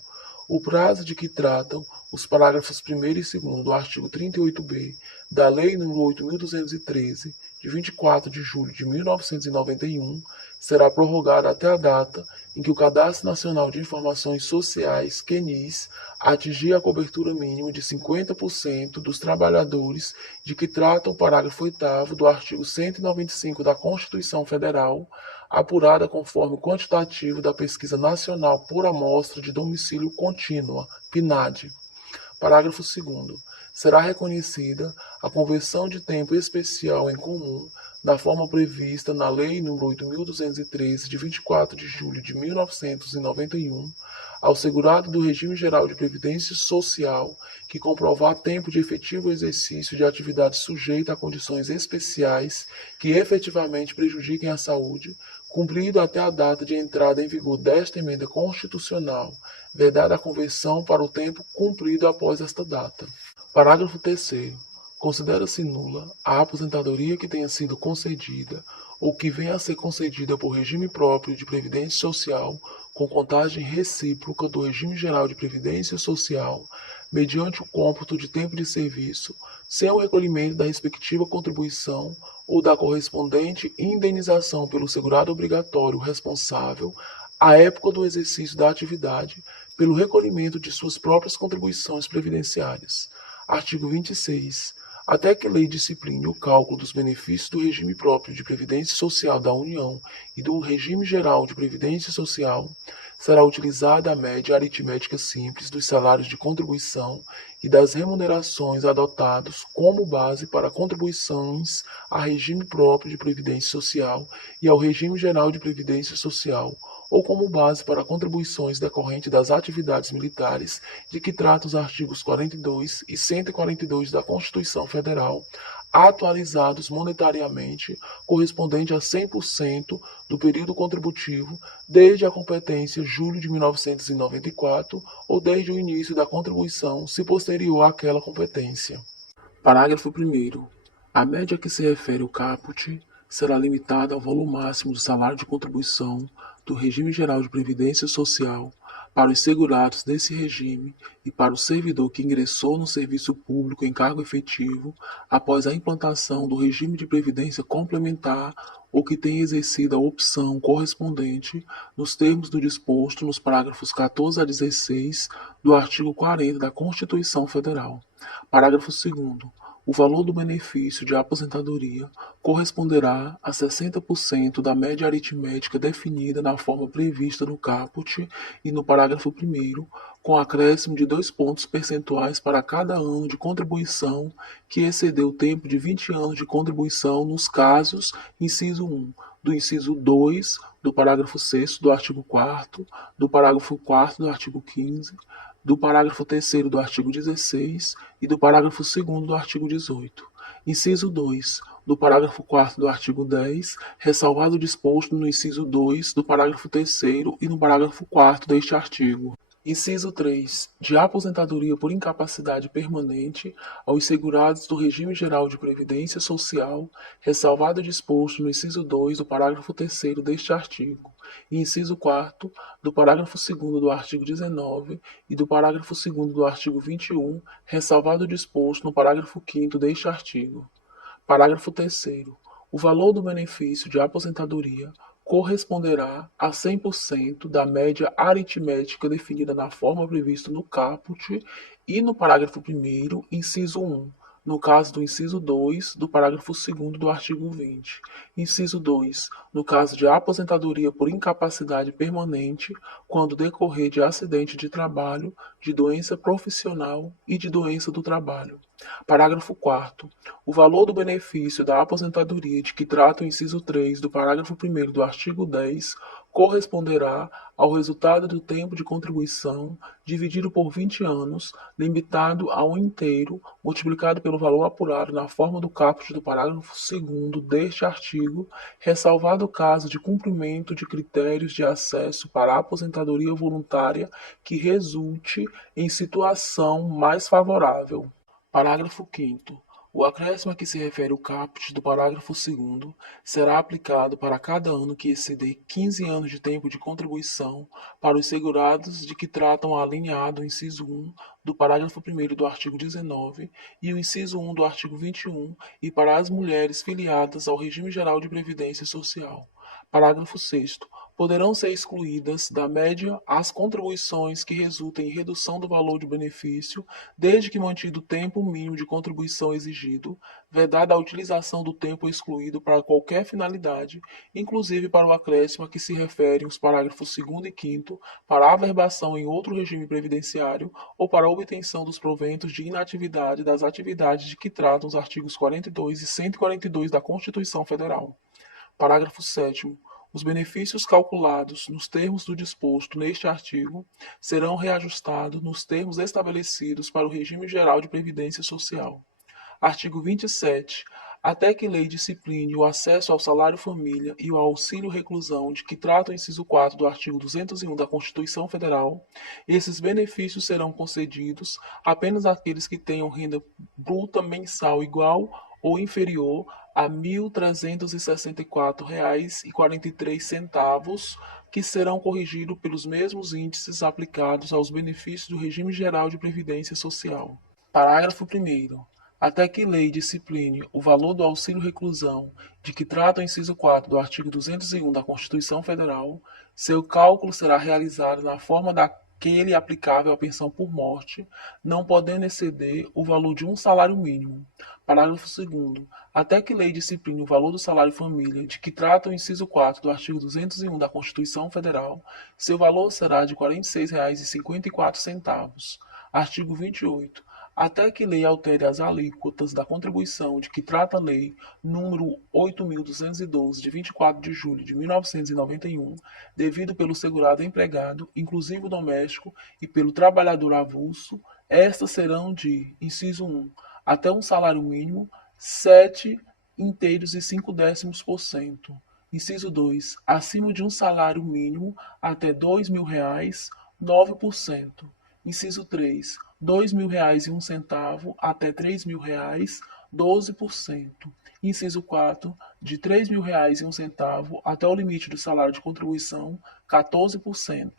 o prazo de que tratam os parágrafos 1º e 2º do artigo 38b da Lei nº 8.213, de 24 de julho de 1991, será prorrogado até a data em que o Cadastro Nacional de Informações Sociais, CNIS, atingir a cobertura mínima de 50% dos trabalhadores de que trata o parágrafo 8º do artigo 195 da Constituição Federal, apurada conforme o quantitativo da Pesquisa Nacional por Amostra de Domicílio Contínua, PNAD. Parágrafo 2º. Será reconhecida a conversão de tempo especial em comum, da forma prevista na Lei nº 8.213, de 24 de julho de 1991, ao segurado do Regime Geral de Previdência Social que comprovar tempo de efetivo exercício de atividade sujeita a condições especiais que efetivamente prejudiquem a saúde, cumprido até a data de entrada em vigor desta emenda constitucional, vedada a conversão para o tempo cumprido após esta data. Parágrafo 3º. Considera-se nula a aposentadoria que tenha sido concedida ou que venha a ser concedida por regime próprio de previdência social com contagem recíproca do regime geral de previdência social, mediante o cômputo de tempo de serviço, sem o recolhimento da respectiva contribuição ou da correspondente indenização pelo segurado obrigatório responsável, à época do exercício da atividade, pelo recolhimento de suas próprias contribuições previdenciárias. Artigo 26. Até que lei discipline o cálculo dos benefícios do regime próprio de previdência social da União e do regime geral de previdência social, será utilizada a média aritmética simples dos salários de contribuição e das remunerações adotados como base para contribuições a regime próprio de previdência social e ao regime geral de previdência social, ou como base para contribuições decorrentes das atividades militares de que tratam os artigos 42 e 142 da Constituição Federal, atualizados monetariamente, correspondente a 100% do período contributivo desde a competência julho de 1994 ou desde o início da contribuição, se posterior àquela competência. Parágrafo 1º. A média a que se refere o caput será limitada ao valor máximo do salário de contribuição do regime geral de previdência social para os segurados desse regime e para o servidor que ingressou no serviço público em cargo efetivo após a implantação do regime de previdência complementar ou que tenha exercido a opção correspondente nos termos do disposto nos parágrafos 14 a 16 do artigo 40 da Constituição Federal. Parágrafo 2º. O valor do benefício de aposentadoria corresponderá a 60% da média aritmética definida na forma prevista no caput e no parágrafo 1º, com acréscimo de 2 pontos percentuais para cada ano de contribuição que excedeu o tempo de 20 anos de contribuição nos casos, inciso 1, do inciso 2 do parágrafo 6º do artigo 4º, do parágrafo 4º do artigo 15º, do parágrafo 3º do artigo 16 e do parágrafo 2º do artigo 18. Inciso 2. Do parágrafo 4º do artigo 10, ressalvado o disposto no inciso 2 do parágrafo 3º e no parágrafo 4º deste artigo. Inciso 3. De aposentadoria por incapacidade permanente aos segurados do regime geral de previdência social, ressalvado o disposto no inciso 2 do parágrafo 3º deste artigo, e inciso 4º do parágrafo 2º do artigo 19 e do parágrafo 2º do artigo 21, ressalvado o disposto no parágrafo 5º deste artigo. Parágrafo 3º. O valor do benefício de aposentadoria corresponderá a 100% da média aritmética definida na forma prevista no caput e no parágrafo 1º, inciso 1, no caso do inciso 2 do parágrafo 2º do artigo 20. Inciso 2, no caso de aposentadoria por incapacidade permanente, quando decorrer de acidente de trabalho, de doença profissional e de doença do trabalho. Parágrafo 4º. O valor do benefício da aposentadoria de que trata o inciso 3 do parágrafo 1º do artigo 10 corresponderá ao resultado do tempo de contribuição dividido por 20 anos, limitado a um inteiro, multiplicado pelo valor apurado na forma do caput do parágrafo 2º deste artigo, ressalvado o caso de cumprimento de critérios de acesso para a aposentadoria voluntária que resulte em situação mais favorável. Parágrafo 5º. O acréscimo a que se refere o caput do parágrafo 2º será aplicado para cada ano que exceder 15 anos de tempo de contribuição para os segurados de que tratam a alínea A do inciso 1 do parágrafo 1º do artigo 19 e o inciso 1 do artigo 21 e para as mulheres filiadas ao regime geral de previdência social. Parágrafo 6º. Poderão ser excluídas da média as contribuições que resultem em redução do valor do benefício, desde que mantido o tempo mínimo de contribuição exigido, vedada a utilização do tempo excluído para qualquer finalidade, inclusive para o acréscimo a que se referem os parágrafos 2º e 5º, para averbação em outro regime previdenciário ou para a obtenção dos proventos de inatividade das atividades de que tratam os artigos 42 e 142 da Constituição Federal. Parágrafo 7º. Os benefícios calculados nos termos do disposto neste artigo serão reajustados nos termos estabelecidos para o regime geral de previdência social. Artigo 27. Até que lei discipline o acesso ao salário família e ao auxílio reclusão de que trata o inciso 4 do artigo 201 da Constituição Federal, esses benefícios serão concedidos apenas àqueles que tenham renda bruta mensal igual ou inferior a R$ 1.364,43, que serão corrigidos pelos mesmos índices aplicados aos benefícios do regime geral de previdência social. Parágrafo 1º. Até que lei discipline o valor do auxílio reclusão de que trata o inciso 4 do artigo 201 da Constituição Federal, seu cálculo será realizado na forma daquele aplicável à pensão por morte, não podendo exceder o valor de um salário mínimo. Parágrafo 2º. Até que lei discipline o valor do salário família de que trata o inciso 4 do artigo 201 da Constituição Federal, seu valor será de R$ 46,54. Artigo 28. Até que lei altere as alíquotas da contribuição de que trata a lei número 8.212, de 24 de julho de 1991, devido pelo segurado empregado, inclusive o doméstico, e pelo trabalhador avulso, estas serão de, inciso 1, até um salário mínimo, 7,5%. Inciso 2, acima de um salário mínimo, até R$ 2.000, 9%. Inciso 3, R$ 2.001 até R$ 3.000, 12%. Inciso 4, de R$ 3.001 até o limite do salário de contribuição, 14%.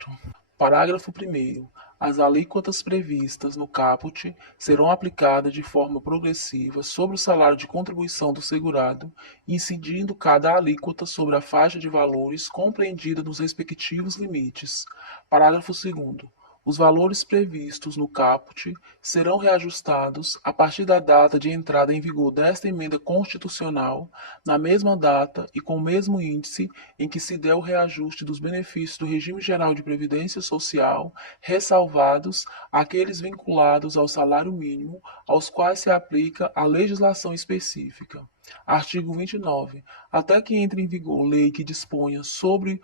Parágrafo 1º. As alíquotas previstas no caput serão aplicadas de forma progressiva sobre o salário de contribuição do segurado, incidindo cada alíquota sobre a faixa de valores compreendida nos respectivos limites. Parágrafo 2º. Os valores previstos no caput serão reajustados a partir da data de entrada em vigor desta emenda constitucional, na mesma data e com o mesmo índice em que se der o reajuste dos benefícios do regime geral de previdência social, ressalvados aqueles vinculados ao salário mínimo, aos quais se aplica a legislação específica. Artigo 29. Até que entre em vigor lei que disponha sobre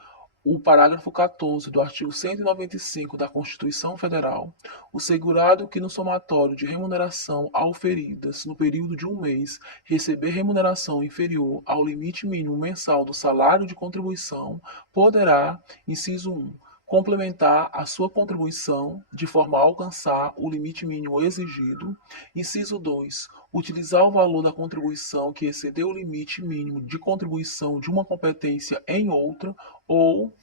o parágrafo 14 do artigo 195 da Constituição Federal, o segurado que no somatório de remuneração auferidas no período de um mês receber remuneração inferior ao limite mínimo mensal do salário de contribuição poderá, inciso 1, complementar a sua contribuição de forma a alcançar o limite mínimo exigido. Inciso 2. Utilizar o valor da contribuição que excedeu o limite mínimo de contribuição de uma competência em outra ou,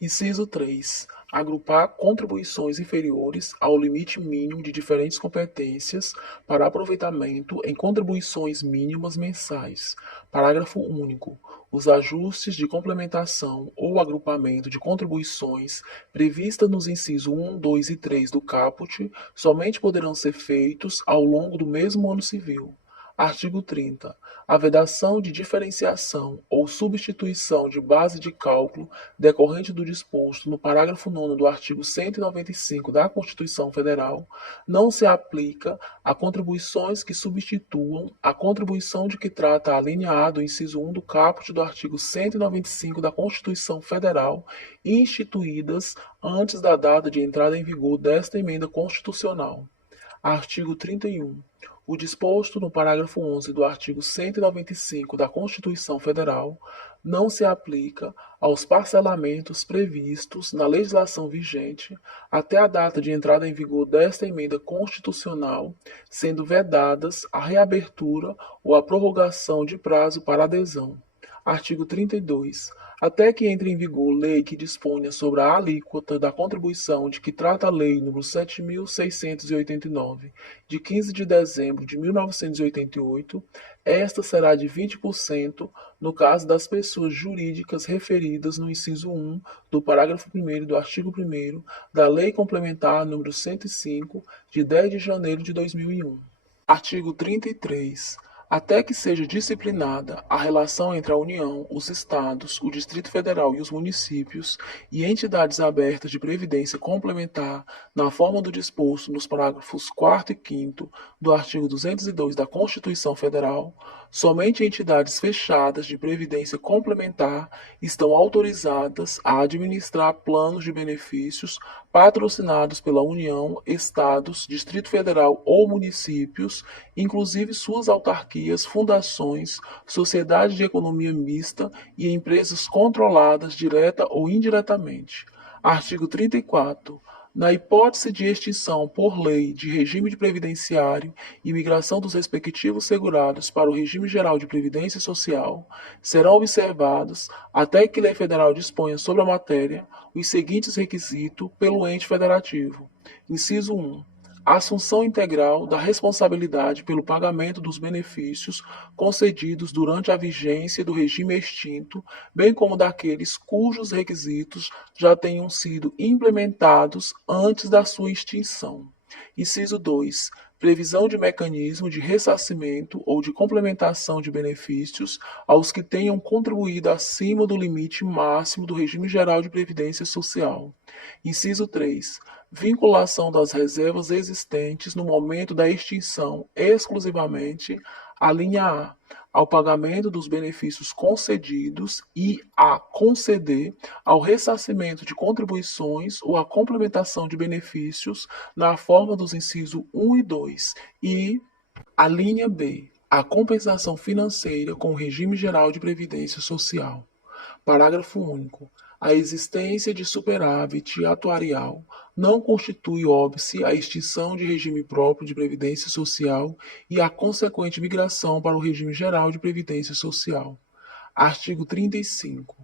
inciso 3, agrupar contribuições inferiores ao limite mínimo de diferentes competências para aproveitamento em contribuições mínimas mensais. Parágrafo único. Os ajustes de complementação ou agrupamento de contribuições previstas nos incisos 1, 2 e 3 do caput somente poderão ser feitos ao longo do mesmo ano civil. Artigo 30. A vedação de diferenciação ou substituição de base de cálculo decorrente do disposto no parágrafo 9º do artigo 195 da Constituição Federal não se aplica a contribuições que substituam a contribuição de que trata a linha A do inciso 1 do caput do artigo 195 da Constituição Federal, instituídas antes da data de entrada em vigor desta emenda constitucional. Artigo 31. O disposto no parágrafo 11 do artigo 195 da Constituição Federal não se aplica aos parcelamentos previstos na legislação vigente até a data de entrada em vigor desta emenda constitucional, sendo vedadas a reabertura ou a prorrogação de prazo para adesão. Artigo 32. Até que entre em vigor lei que disponha sobre a alíquota da contribuição de que trata a Lei nº 7.689, de 15 de dezembro de 1988, esta será de 20% no caso das pessoas jurídicas referidas no inciso 1 do parágrafo 1º do artigo 1º da Lei Complementar nº 105, de 10 de janeiro de 2001. Artigo 33. Até que seja disciplinada a relação entre a União, os Estados, o Distrito Federal e os municípios e entidades abertas de previdência complementar na forma do disposto nos parágrafos 4º e 5º do artigo 202 da Constituição Federal, somente entidades fechadas de previdência complementar estão autorizadas a administrar planos de benefícios patrocinados pela União, Estados, Distrito Federal ou municípios, inclusive suas autarquias, fundações, sociedades de economia mista e empresas controladas direta ou indiretamente. Artigo 34. Na hipótese de extinção por lei de regime de previdenciário e migração dos respectivos segurados para o regime geral de previdência social, serão observados, até que lei federal disponha sobre a matéria, os seguintes requisitos pelo ente federativo. Inciso 1. Assunção integral da responsabilidade pelo pagamento dos benefícios concedidos durante a vigência do regime extinto, bem como daqueles cujos requisitos já tenham sido implementados antes da sua extinção. Inciso 2. Previsão de mecanismo de ressarcimento ou de complementação de benefícios aos que tenham contribuído acima do limite máximo do regime geral de previdência social. Inciso 3. Vinculação das reservas existentes no momento da extinção exclusivamente à linha A, ao pagamento dos benefícios concedidos e a conceder ao ressarcimento de contribuições ou à complementação de benefícios na forma dos incisos 1 e 2 e a linha B, a compensação financeira com o regime geral de previdência social. Parágrafo único. A existência de superávit atuarial não constitui óbice a extinção de regime próprio de previdência social e a consequente migração para o regime geral de previdência social. Artigo 35.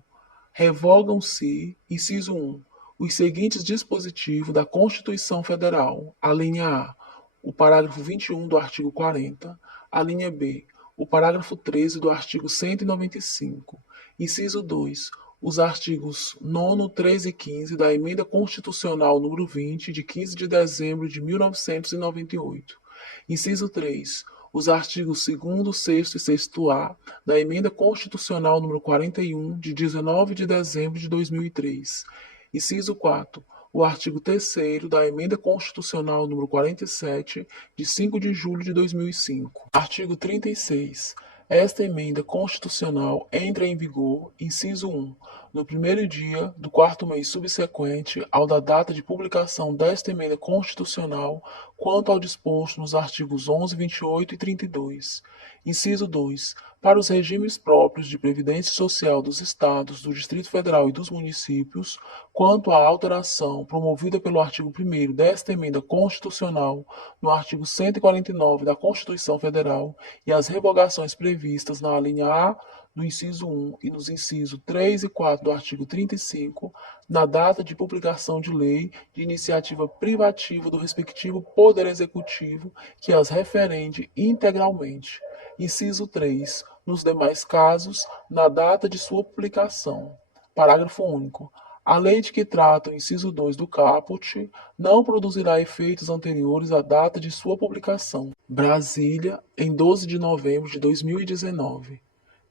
Revogam-se, inciso 1, os seguintes dispositivos da Constituição Federal: a linha A, o parágrafo 21 do artigo 40, a linha B, o parágrafo 13 do artigo 195, inciso 2, os artigos 9º, 13 e 15 da Emenda Constitucional nº 20, de 15 de dezembro de 1998. Inciso 3. Os artigos 2º, 6º e 6º-A da Emenda Constitucional nº 41, de 19 de dezembro de 2003. Inciso 4. O artigo 3º da Emenda Constitucional nº 47, de 5 de julho de 2005. Artigo 36. Esta emenda constitucional entra em vigor, inciso 1, no primeiro dia do quarto mês subsequente ao da data de publicação desta emenda constitucional, quanto ao disposto nos artigos 11, 28 e 32. Inciso 2. Para os regimes próprios de previdência social dos Estados, do Distrito Federal e dos municípios, quanto à alteração promovida pelo artigo 1º desta emenda constitucional no artigo 149 da Constituição Federal e as revogações previstas na linha A do inciso 1 e nos incisos 3 e 4 do artigo 35, na data de publicação de lei de iniciativa privativa do respectivo Poder Executivo que as referende integralmente. Inciso 3. Nos demais casos, na data de sua publicação. Parágrafo único. A lei de que trata o inciso 2 do caput não produzirá efeitos anteriores à data de sua publicação. Brasília, em 12 de novembro de 2019.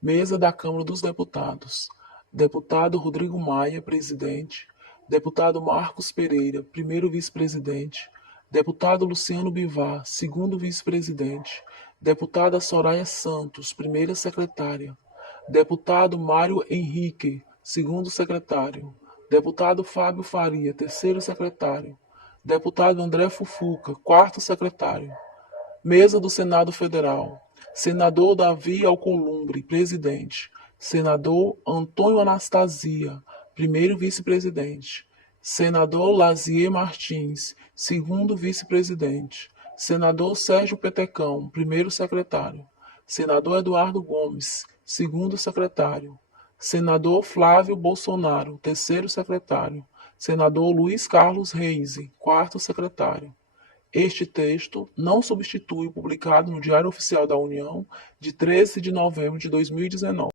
Mesa da Câmara dos Deputados. Deputado Rodrigo Maia, presidente. Deputado Marcos Pereira, primeiro vice-presidente. Deputado Luciano Bivar, segundo vice-presidente. Deputada Soraya Santos, primeira secretária. Deputado Mário Henrique, segundo secretário. Deputado Fábio Faria, terceiro secretário. Deputado André Fufuca, quarto secretário. Mesa do Senado Federal. Senador Davi Alcolumbre, presidente. Senador Antônio Anastasia, primeiro vice-presidente. Senador Lazier Martins, segundo vice-presidente. Senador Sérgio Petecão, primeiro secretário. Senador Eduardo Gomes, segundo secretário. Senador Flávio Bolsonaro, terceiro secretário. Senador Luiz Carlos Reis, quarto secretário. Este texto não substitui o publicado no Diário Oficial da União de 13 de novembro de 2019.